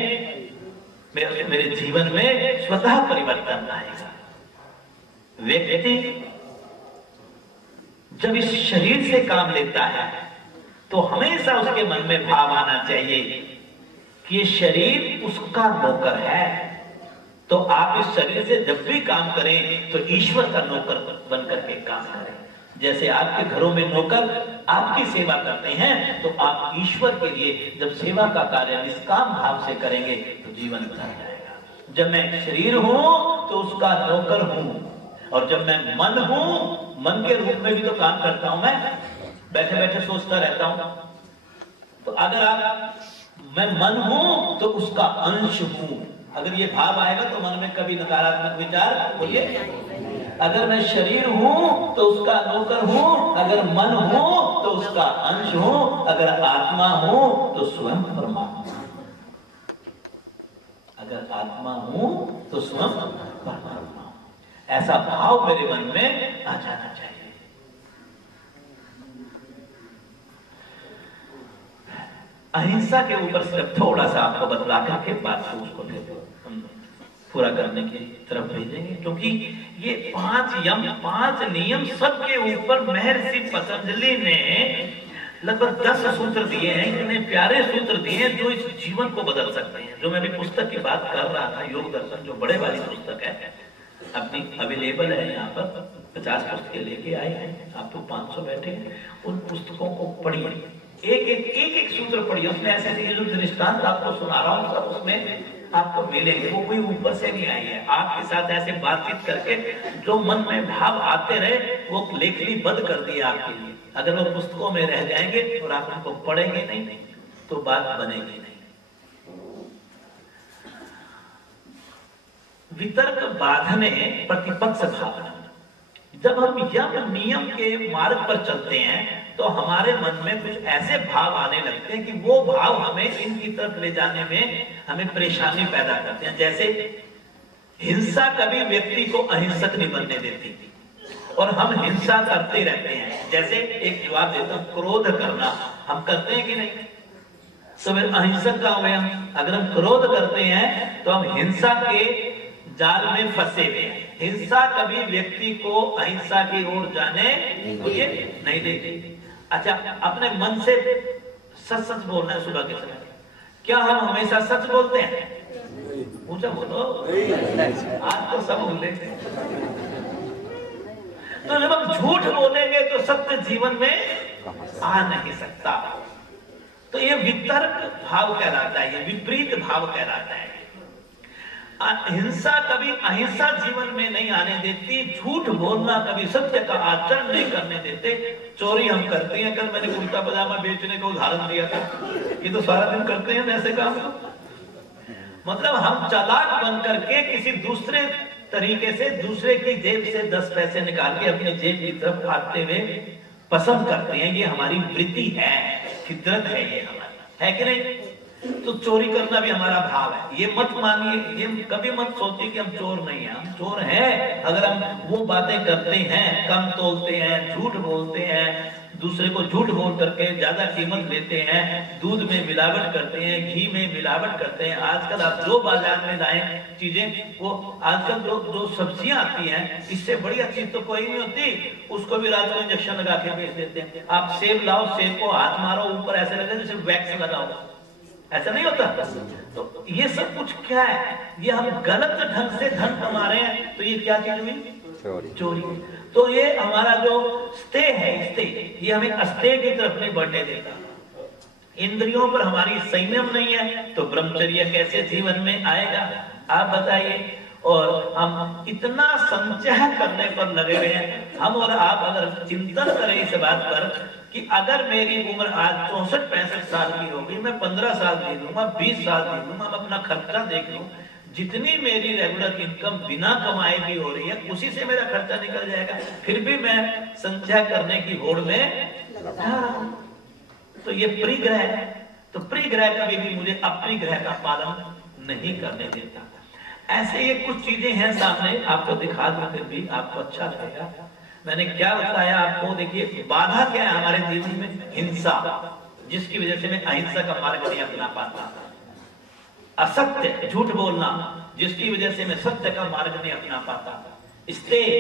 मेरे जीवन में स्वतः परिवर्तन आएगा। व्यक्ति जब इस शरीर से काम लेता है तो हमेशा उसके मन में भाव आना चाहिए कि ये शरीर उसका नौकर है। तो आप इस शरीर से जब भी काम करें तो ईश्वर का नौकर बन करके काम करें। जैसे आपके घरों में नौकर आपकी सेवा करते हैं, तो आप ईश्वर के लिए जब सेवा का कार्य निष्काम भाव से करेंगे तो जीवन उतर जाएगा। जब मैं शरीर हूं तो उसका नौकर हूं, और जब मैं मन हूं, मन के रूप में भी तो काम करता हूं, मैं बैठे बैठे सोचता रहता हूं। तो अगर आप मैं मन हूं तो उसका अंश हूं, अगर ये भाव आएगा तो मन में कभी नकारात्मक विचार बोलिए। अगर मैं शरीर हूं तो उसका नौकर हूं, अगर मन हूं तो उसका अंश हूं, अगर आत्मा हूं तो स्वयं परमात्मा, अगर आत्मा हूं तो स्वयं परमात्मा। ऐसा भाव मेरे मन में आ जाना चाहिए। अहिंसा के ऊपर सिर्फ थोड़ा सा आपको बतला करके बात को उसको हम पूरा करने की तरफ भेजेंगे, क्योंकि ये 5 नियम सबके ऊपर महर्षि पतंजलि ने लगभग 10 सूत्र दिए हैं। इतने प्यारे सूत्र दिए हैं जो इस जीवन को बदल सकते हैं। जो मैं अभी पुस्तक की बात कर रहा था, योग दर्शन, जो बड़े वाली पुस्तक है, अपनी अवेलेबल है यहाँ पर, 50 पुस्तकें लेके आए हैं, आप तो 500 बैठे हैं। उन पुस्तकों को पढ़िए, एक सूत्र पढ़िए। उसमें ऐसे जो दृष्टांत आपको सुना रहा हूँ सब उसमें आपको मिलेंगे, वो कोई ऊपर से नहीं आई है। आपके साथ ऐसे बातचीत करके जो मन में भाव आते रहे वो लेखनी बंद कर दिए आपके लिए। अगर वो पुस्तकों में रह जाएंगे और आप उनको पढ़ेंगे नहीं तो बात बनेगी नहीं। वितर्क बाधने प्रतिपक्ष भावना। जब हम यम नियम के मार्ग पर चलते हैं तो हमारे मन में कुछ ऐसे भाव आने लगते हैं कि वो भाव हमें इनकी तरफ ले जाने में हमें परेशानी पैदा करते हैं। जैसे हिंसा कभी व्यक्ति को अहिंसक नहीं बनने देती और हम हिंसा करते रहते हैं। जैसे एक जवाब देता हूं, क्रोध करना हम करते हैं कि नहीं? तो फिर अहिंसक का हुए हम। अगर हम क्रोध करते हैं तो हम हिंसा के जाल में फंसे हुए हैं। हिंसा कभी व्यक्ति को अहिंसा की ओर जाने नहीं देती। अच्छा, अपने मन से सच बोलना है सुबह के समय। क्या हम हमेशा सच बोलते हैं? पूछा बोलो, आज तो सब बोले। तो जब हम झूठ बोलेंगे तो सत्य जीवन में आ नहीं सकता। तो ये वितर्क भाव कहलाता है, ये विपरीत भाव कहलाता है। हिंसा कभी अहिंसा जीवन में नहीं आने देती, झूठ बोलना कभी सत्य का आचरण नहीं करने देते। चोरी हम करते हैं, कल मैंने कुर्ता पजामा बेचने का उदाहरण दिया था, ये तो सारा दिन करते हैं ऐसे काम। मतलब हम चालाक बन करके किसी दूसरे तरीके से दूसरे की जेब से 10 पैसे निकाल के अपनी जेब की तरफ भागते हुए पसंद करते हैं। ये हमारी वृत्ति है, फितरत है ये हमारी, है कि नहीं? तो चोरी करना भी हमारा भाव है। ये मत मानिए, ये कभी मत सोचिए कि हम चोर नहीं हैं, हम चोर हैं। अगर हम वो बातें करते हैं, कम तोलते हैं, झूठ बोलते हैं, दूसरे को झूठ बोल करके ज्यादा कीमत लेते हैं, दूध में मिलावट करते हैं, घी में मिलावट करते हैं। आजकल आप जो बाजार में लाए चीजें, वो आजकल जो सब्जियां आती हैं, इससे बढ़िया चीज तो कोई नहीं होती। उसको भी रात को इंजेक्शन लगा के बेच देते हैं। आप सेब लाओ, सेब को हाथ मारो, ऊपर ऐसे लगे जैसे वैक्स लगाओ, ऐसा नहीं होता? तो ये सब कुछ क्या है? ये हम गलत ढंग से धन कमा रहे हैं, तो ये क्या चीज हुई? चोरी। तो ये हमारा जो स्टे है, स्टे, ये हमें अस्ते की तरफ नहीं बढ़ने देता। इंद्रियों पर हमारी संयम नहीं है तो ब्रह्मचर्य कैसे जीवन में आएगा, आप बताइए। और हम इतना संचय करने पर लगे हुए हैं। हम और आप अगर चिंतन करें इस बात पर कि अगर मेरी उम्र आज 64-65 साल की होगी, मैं 15 साल दे दूंगा, 20 साल दे दूंगा, मैं अपना खर्चा देख लूं, जितनी मेरी रेगुलर इनकम बिना कमाए भी हो रही है, उसी से मेरा खर्चा निकल जाएगा, फिर भी मैं संचय करने की होड़ में जा रहा हूं। तो ये परिग्रह है। तो परिग्रह कभी भी मुझे अपरिग्रह का पालन नहीं करने देता। ऐसे ये कुछ चीजें हैं सामने, आपको दिखा दूं, फिर भी आपको अच्छा लगेगा। मैंने क्या बताया आपको, देखिए बाधा क्या है हमारे जीवन में? हिंसा, जिसकी वजह से मैं अहिंसा का मार्ग नहीं अपना पाता। असत्य, झूठ बोलना, जिसकी वजह से मैं सत्य का मार्ग नहीं अपना पाता। स्तेय,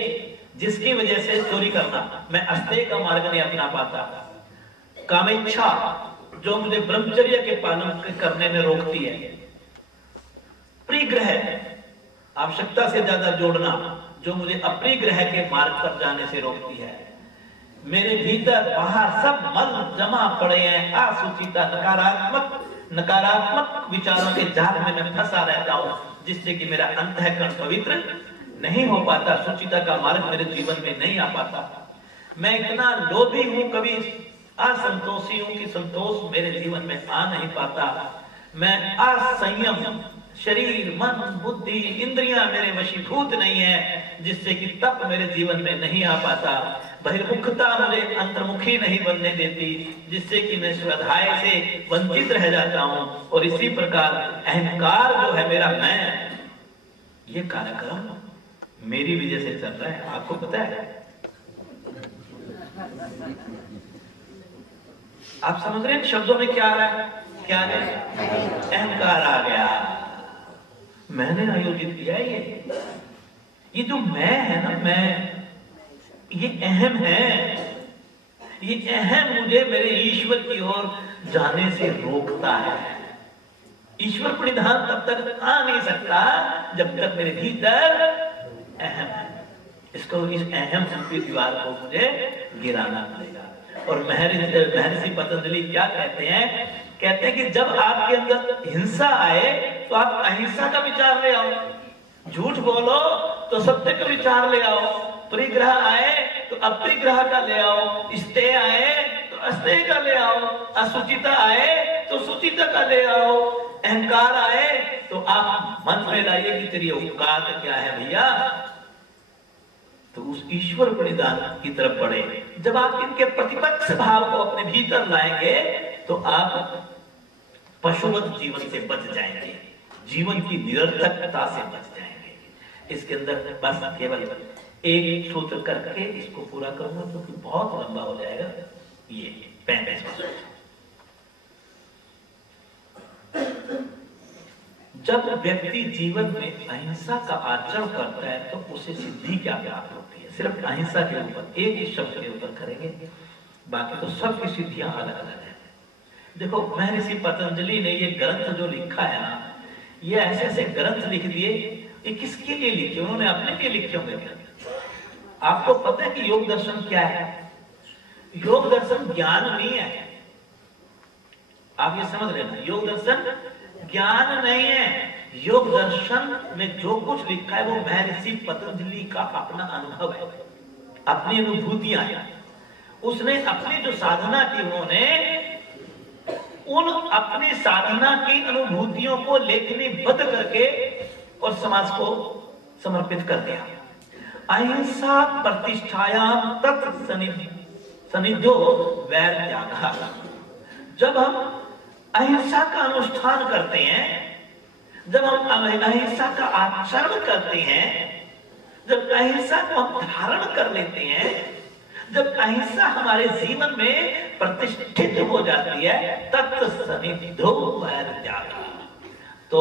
जिसकी वजह से चोरी करना, मैं अस्तेय का मार्ग नहीं अपना पाता। कामेच्छा, जो मुझे ब्रह्मचर्य के पालन करने में रोकती है। परिग्रह, आवश्यकता से ज्यादा जोड़ना, जो मुझे अपरिग्रह के मार्ग पर जाने से रोकती है। मेरे भीतर बाहर सब मल जमा पड़े हैं, असुचिता, नकारात्मक विचारों के जाल में मैं फंसा रहता हूं, जिससे कि मेरा अंतःकरण पवित्र नहीं हो पाता, सुचिता का मार्ग मेरे जीवन में नहीं आ पाता। मैं इतना लोभी हूं, कभी असंतोषी हूं कि संतोष मेरे जीवन में आ नहीं पाता। मैं असंयम, शरीर, मन, बुद्धि, इंद्रियां मेरे वशीभूत नहीं है, जिससे कि तप मेरे जीवन में नहीं आ पाता। बहिर्मुखता मुझे अंतर्मुखी नहीं बनने देती, जिससे कि मैं स्वाध्याय से वंचित रह जाता हूं। और इसी प्रकार अहंकार जो है मेरा मैं, ये कार्यक्रम मेरी वजह से चल रहा है। आपको पता है? आप समझ रहे हैं शब्दों में क्या आ रहा है? क्या है? अहंकार आ गया। मैंने आयोजित किया ये जो मैं है ना, मैं, ये अहम है। ये अहम मुझे मेरे ईश्वर की ओर जाने से रोकता है। ईश्वर परिधान तब तक आ नहीं सकता जब तक मेरे भीतर अहम है। इसको, इस अहम की दीवार को मुझे गिराना पड़ेगा। और महर्षि पतंजलि क्या कहते हैं? कहते हैं कि जब आपके अंदर हिंसा आए तो आप अहिंसा का विचार ले आओ, झूठ बोलो तो सत्य का विचार ले आओ, परिग्रह आए तो अपरिग्रह का ले आओ, स्तेय आए तो अस्तेय का ले आओ, असुचिता आए तो सुचिता का ले आओ, अहंकार आए तो आप मन में लाइए कि तेरी औकात क्या है भैया, तो उस ईश्वर परिधान की तरफ बढ़े। जब आप इनके प्रतिपक्ष भाव को अपने भीतर लाएंगे तो आप पशुवत जीवन से बच जाएंगे, जीवन की निरर्थकता से बच जाएंगे। इसके अंदर बस केवल एक सूत्र करके इसको पूरा करूंगा क्योंकि बहुत लंबा हो जाएगा। ये 35वां। जब व्यक्ति जीवन में अहिंसा का आचरण करता है तो उसे सिद्धि क्या प्राप्त होती है? सिर्फ अहिंसा के ऊपर, एक ही शब्द के ऊपर करेंगे, बाकी तो सबकी सिद्धियां अलग अलग है। देखो, महर्षि पतंजलि ने ये ग्रंथ जो लिखा है ना, ये ऐसे ऐसे ग्रंथ लिख दिए। ये किसके लिए लिखे? उन्होंने अपने लिए लिखे होंगे। आपको पता है कि योग दर्शन क्या है? योग दर्शन ज्ञान नहीं है, आप ये समझ लेना। योग दर्शन ज्ञान नहीं है। योग दर्शन में जो कुछ लिखा है वो महर्षि पतंजलि का अपना अनुभव है, अपनी अनुभूतियां हैं। उसने अपनी जो साधना की, उन्होंने उन अपनी साधना की अनुभूतियों को लेखनीबद्ध करके और समाज को समर्पित कर दिया। अहिंसा प्रतिष्ठायाम तत् सनिधो वैर त्यागः। जब हम अहिंसा का अनुष्ठान करते हैं, जब हम अहिंसा का आचरण करते हैं, जब अहिंसा को हम धारण कर लेते हैं, जब अहिंसा हमारे जीवन में प्रतिष्ठित हो जाती है, तत् सनिधो वैर त्यागः। तो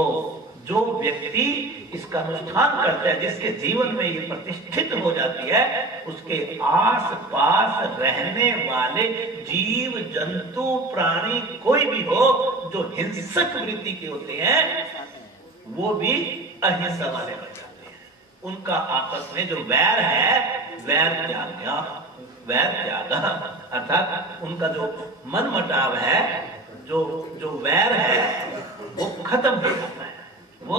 जो व्यक्ति इसका अनुष्ठान करता है, जिसके जीवन में ये प्रतिष्ठित हो जाती है, उसके आस पास रहने वाले जीव जंतु प्राणी कोई भी हो, जो हिंसक वृत्ति के होते हैं वो भी अहिंसा वाले बन जाते हैं। उनका आपस में जो वैर है, वैर त्यागा अर्थात उनका जो मन मुटाव है, जो वैर है वो खत्म हो जाता है, वो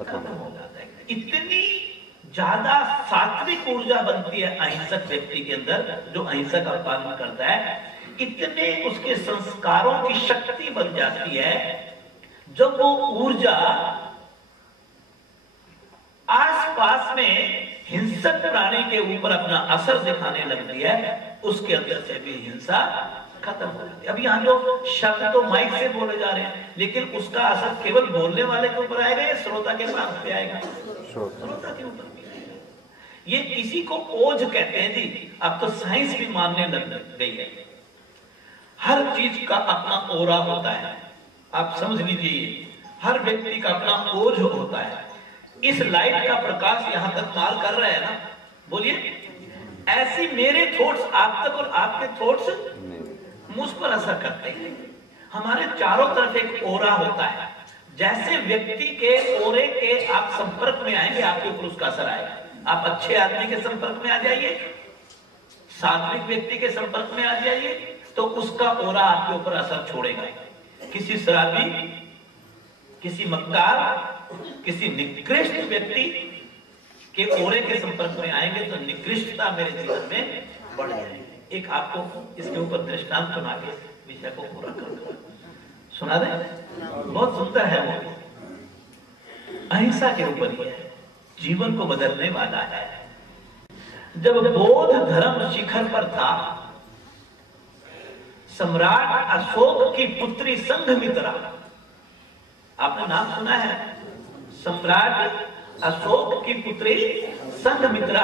खत्म हो जाता है। इतनी ज्यादा सात्विक ऊर्जा बनती है अहिंसक व्यक्ति के अंदर, जो अहिंसा का पालन करता है, इतने उसके संस्कारों की शक्ति बन जाती है। जब वो ऊर्जा आसपास में हिंसक प्राणी के ऊपर अपना असर दिखाने लगती है, उसके अंदर से भी हिंसा खत्म हो जाती है। अब यहाँ जो शब्द तो माइक से बोले जा रहे हैं, लेकिन उसका असर केवल बोलने वाले के ऊपर आएगा या श्रोता के पास पे आएगा? श्रोता के ऊपर भी आएगा। ये किसी को ओज कहते हैं जी, अब तो साइंस भी मानने लग गई है। हर चीज का अपना ओरा होता है, आप समझ लीजिए, हर व्यक्ति का अपना ओज होता है। इस लाइट का प्रकाश यहां तक मार कर रहा है ना, बोलिए, ऐसी मेरे थॉट्स आप तक और आपके थॉट्स मुझ पर असर करते हैं। हमारे चारों तरफ एक ओरा होता है। जैसे व्यक्ति के ओरे के आप संपर्क में आएंगे, आपके ऊपर उसका असर आएगा। आप अच्छे आदमी के संपर्क में आ जाइए, सात्विक व्यक्ति के संपर्क में आ जाइए, तो उसका ओरा आपके ऊपर असर छोड़ेगा। किसी शराबी, किसी मक्कार, किसी निकृष्ट व्यक्ति के ओरे के संपर्क में आएंगे तो निकृष्टता मेरे जीवन में बढ़ जाएगी। एक आपको इसके ऊपर दृष्टांत सुना के विषय को पूरा कर दूं, सुना दे, बहुत सुंदर है वो, अहिंसा के ऊपर ही है, जीवन को बदलने वाला है। जब बौद्ध धर्म शिखर पर था, सम्राट अशोक की पुत्री संघमित्रा, आपने नाम सुना है? सम्राट अशोक की पुत्री संघमित्रा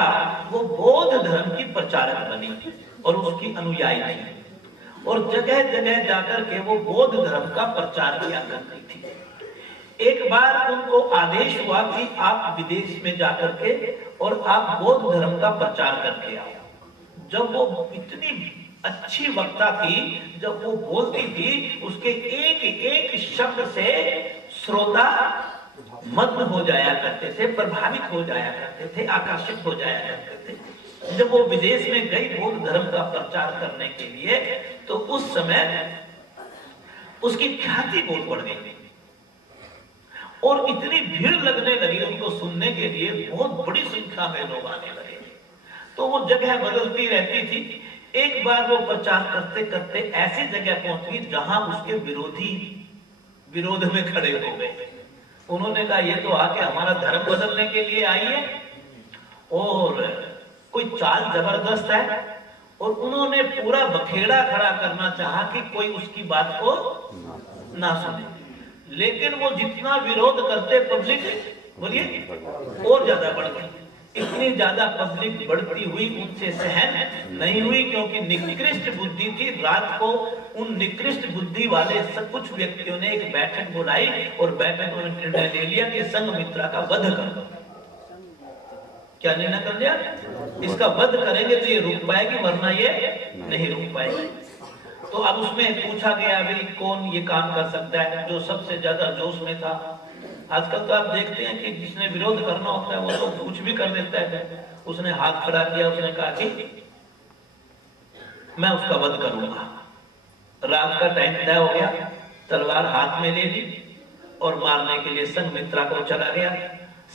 वो बौद्ध धर्म की प्रचारक बनी और उसकी अनुयायी थी, और जगह जगह जाकर के वो बौद्ध धर्म का प्रचार किया करती थी। एक बार उनको आदेश हुआ कि आप विदेश में जाकर के और आप बौद्ध धर्म का प्रचार करके आओ। जब वो इतनी अच्छी वक्ता थी, जब वो बोलती थी, उसके एक एक शब्द से श्रोता मग्न हो जाया करते थे, प्रभावित हो जाया करते थे, आकर्षित हो जाया करते थे। जब वो विदेश में गई बौद्ध धर्म का प्रचार करने के लिए, तो उस समय उसकी ख्याति बहुत बढ़ गई और इतनी भीड़ लगने लगी उनको सुनने के लिए, बहुत बड़ी संख्या में लोग आने लगे। तो वो जगह बदलती रहती थी। एक बार वो प्रचार करते करते ऐसी जगह पहुंची जहां उसके विरोधी विरोध में खड़े हो गए। उन्होंने कहा, ये तो आके हमारा धर्म बदलने के लिए आई है और कोई चाल जबरदस्त है, और उन्होंने पूरा बखेड़ा खड़ा करना चाहा कि कोई उसकी बात को ना सुने। लेकिन वो जितना विरोध करते पब्लिक, बोलिए, और ज्यादा बढ़ गई। इतनी ज्यादा पब्लिक बढ़ती हुई उनसे सहन नहीं हुई, क्योंकि निकृष्ट बुद्धि थी। रात को उन निकृष्ट बुद्धि वाले सब कुछ व्यक्तियों ने एक बैठक बुलाई और बैठक में निर्णय ले लिया कि संघमित्रा का वध कर दो। क्या निर्णय कर लिया? इसका वध करेंगे तो ये रुक पाएगी, वरना ये नहीं रुक पाएगी। तो अब उसमें पूछा गया, भाई कौन ये काम कर सकता है? जो सबसे ज्यादा जोश में था। आजकल तो आप देखते हैं कि जिसने विरोध करना होता है वो तो कुछ भी कर देता है। उसने हाथ खड़ा किया, उसने कहा कि मैं उसका वध करूंगा। रात का टाइम तय हो गया, तलवार हाथ में ले ली और मारने के लिए संघमित्रा को चला गया।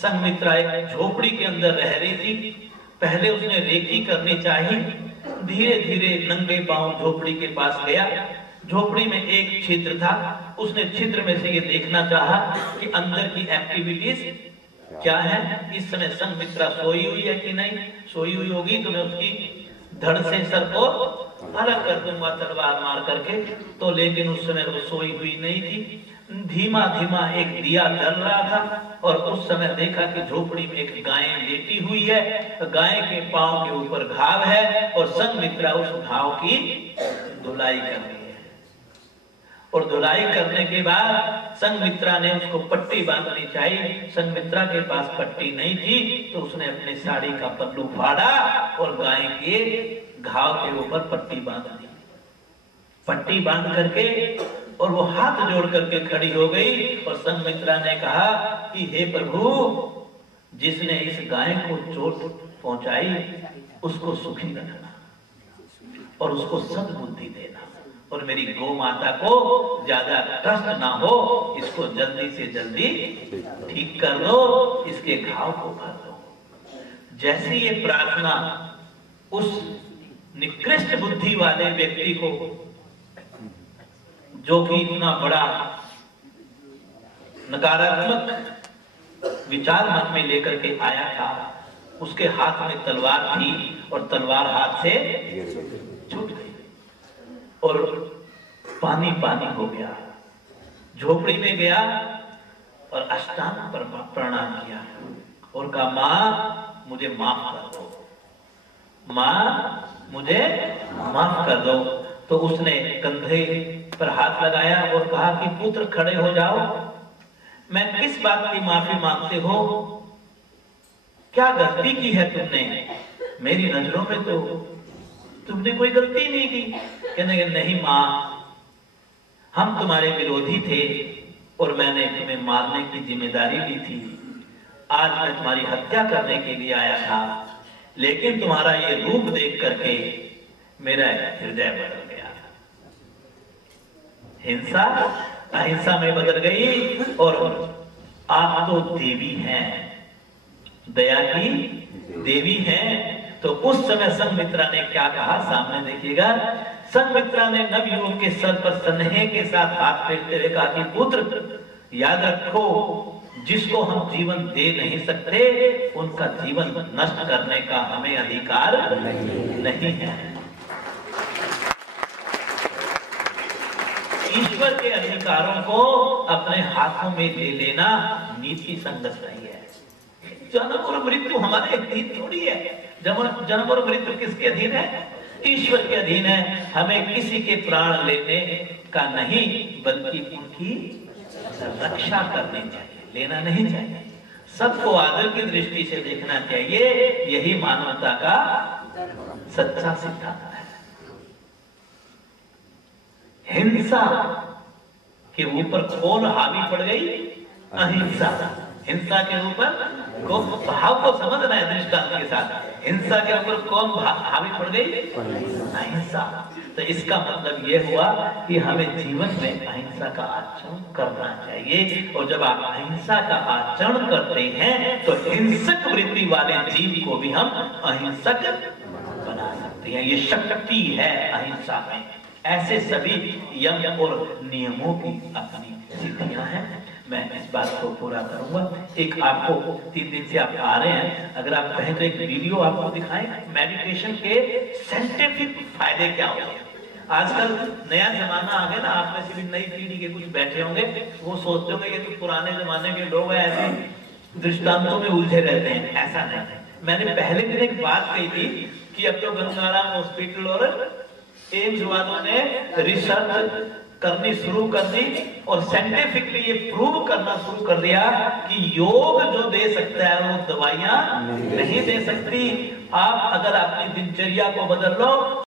संघमित्रा एक झोपड़ी के अंदर रह रही थी। पहले उसने रेकी करनी चाहिए। धीरे धीरे नंगे पांव झोपड़ी के पास गया। झोपड़ी में एक छिद्र था, उसने छिद्र में से ये देखना चाहा कि अंदर की एक्टिविटीज क्या है। इस समय संघमित्रा सोई हुई है कि नहीं। सोई हुई होगी तो मैं उसकी धड़ से सर को अलग कर दूंगा तलवार मार करके। तो लेकिन उस समय वो सोई हुई नहीं थी। धीमा धीमा एक दिया जल रहा था और उस समय देखा कि झोपड़ी में एक गाय लेटी हुई है। गाय के पांव के ऊपर घाव है और संघमित्रा उस घाव की धुलाई कर रही है। और धुलाई करने के बाद संघमित्रा ने उसको पट्टी बांधनी चाहिए। संघमित्रा के पास पट्टी नहीं थी, तो उसने अपने साड़ी का पल्लू फाड़ा और गाय के घाव के ऊपर पट्टी बांध दी। पट्टी बांध करके और वो हाथ जोड़ करके खड़ी हो गई और संघमित्रा ने कहा कि हे प्रभु, जिसने इस गाय को चोट पहुंचाई उसको सुखी रखना और उसको सद्बुद्धि देना, और मेरी गौ माता को ज्यादा कष्ट ना हो, इसको जल्दी से जल्दी ठीक कर दो, इसके घाव को भर दो। जैसे ये प्रार्थना उस निकृष्ट बुद्धि वाले व्यक्ति को, जो कि इतना बड़ा नकारात्मक विचार मन में लेकर के आया था, उसके हाथ में तलवार थी और तलवार हाथ से छूट गई और पानी पानी हो गया। झोपड़ी में गया और अष्टांग पर प्रणाम किया और कहा, मां मुझे माफ कर दो, मां मुझे माफ कर दो। तो उसने कंधे पर हाथ लगाया और कहा कि पुत्र खड़े हो जाओ, मैं किस बात की माफी मांगते हो, क्या गलती की है तुमने? मेरी नजरों में तो तुमने कोई गलती नहीं की। कहने लगे, नहीं मां, हम तुम्हारे विरोधी थे और मैंने तुम्हें मारने की जिम्मेदारी ली थी। आज मैं तुम्हारी हत्या करने के लिए आया था, लेकिन तुम्हारा ये रूप देख करके मेरा हृदय बदल गया। हिंसा अहिंसा में बदल गई और आप तो देवी हैं, दया की देवी हैं। तो उस समय संघमित्रा ने क्या कहा, सामने देखिएगा। संघमित्रा ने नवयुवक के सर पर स्नेह के साथ हाथ फेरते हुए कहा कि पुत्र याद रखो, जिसको हम जीवन दे नहीं सकते उनका जीवन नष्ट करने का हमें अधिकार नहीं है। ईश्वर के अधिकारों को अपने हाथों में ले लेना नीति संगत नहीं है। जन्म और मृत्यु हमारे अधीन थोड़ी है। जन्म और मृत्यु किसके अधीन है? ईश्वर के अधीन है। हमें किसी के प्राण लेने का नहीं, बल्कि उनकी रक्षा करनी चाहिए, लेना नहीं चाहिए। सबको आदर की दृष्टि से देखना चाहिए। यही मानवता का सच्चा सिद्धांत है। हिंसा के ऊपर कौन हावी पड़ गई? अहिंसा। हिंसा के ऊपर भाव को समझना है दृष्टांत के साथ। हिंसा के ऊपर कौन हावी पड़ गई? अहिंसा। तो इसका मतलब यह हुआ कि हमें जीवन में अहिंसा का आचरण करना चाहिए, और जब आप अहिंसा का आचरण करते हैं तो हिंसक वृत्ति वाले जीव को भी हम अहिंसक बना सकते हैं। ये शक्ति है अहिंसा में। ऐसे सभी यम और नियमों की अपनी सिद्धियां हैं। मैं इस बात को पूरा करूंगा। एक आपको 3 दिन से आप आ रहे हैं, अगर आप कहें तो एक वीडियो आपको दिखाएं, मेडिटेशन के साइंटिफिक फायदे क्या होते हैं। आजकल नया जमाना आ गया ना, आप में से भी नई पीढ़ी के कुछ बैठे होंगे, वो सोचते होंगे ये तो पुराने जमाने के लोग हैं, ऐसे दृष्टांतों में उलझे रहते हैं। ऐसा नहीं। मैंने पहले दिन एक बात कही थी कि अब तो गंगाराम हॉस्पिटल और एम्स वालों ने रिसर्च करनी शुरू कर दी और साइंटिफिकली ये प्रूव करना शुरू कर दिया कि योग जो दे सकता है वो दवाइयां नहीं दे सकती। आप अगर अपनी दिनचर्या को बदल लो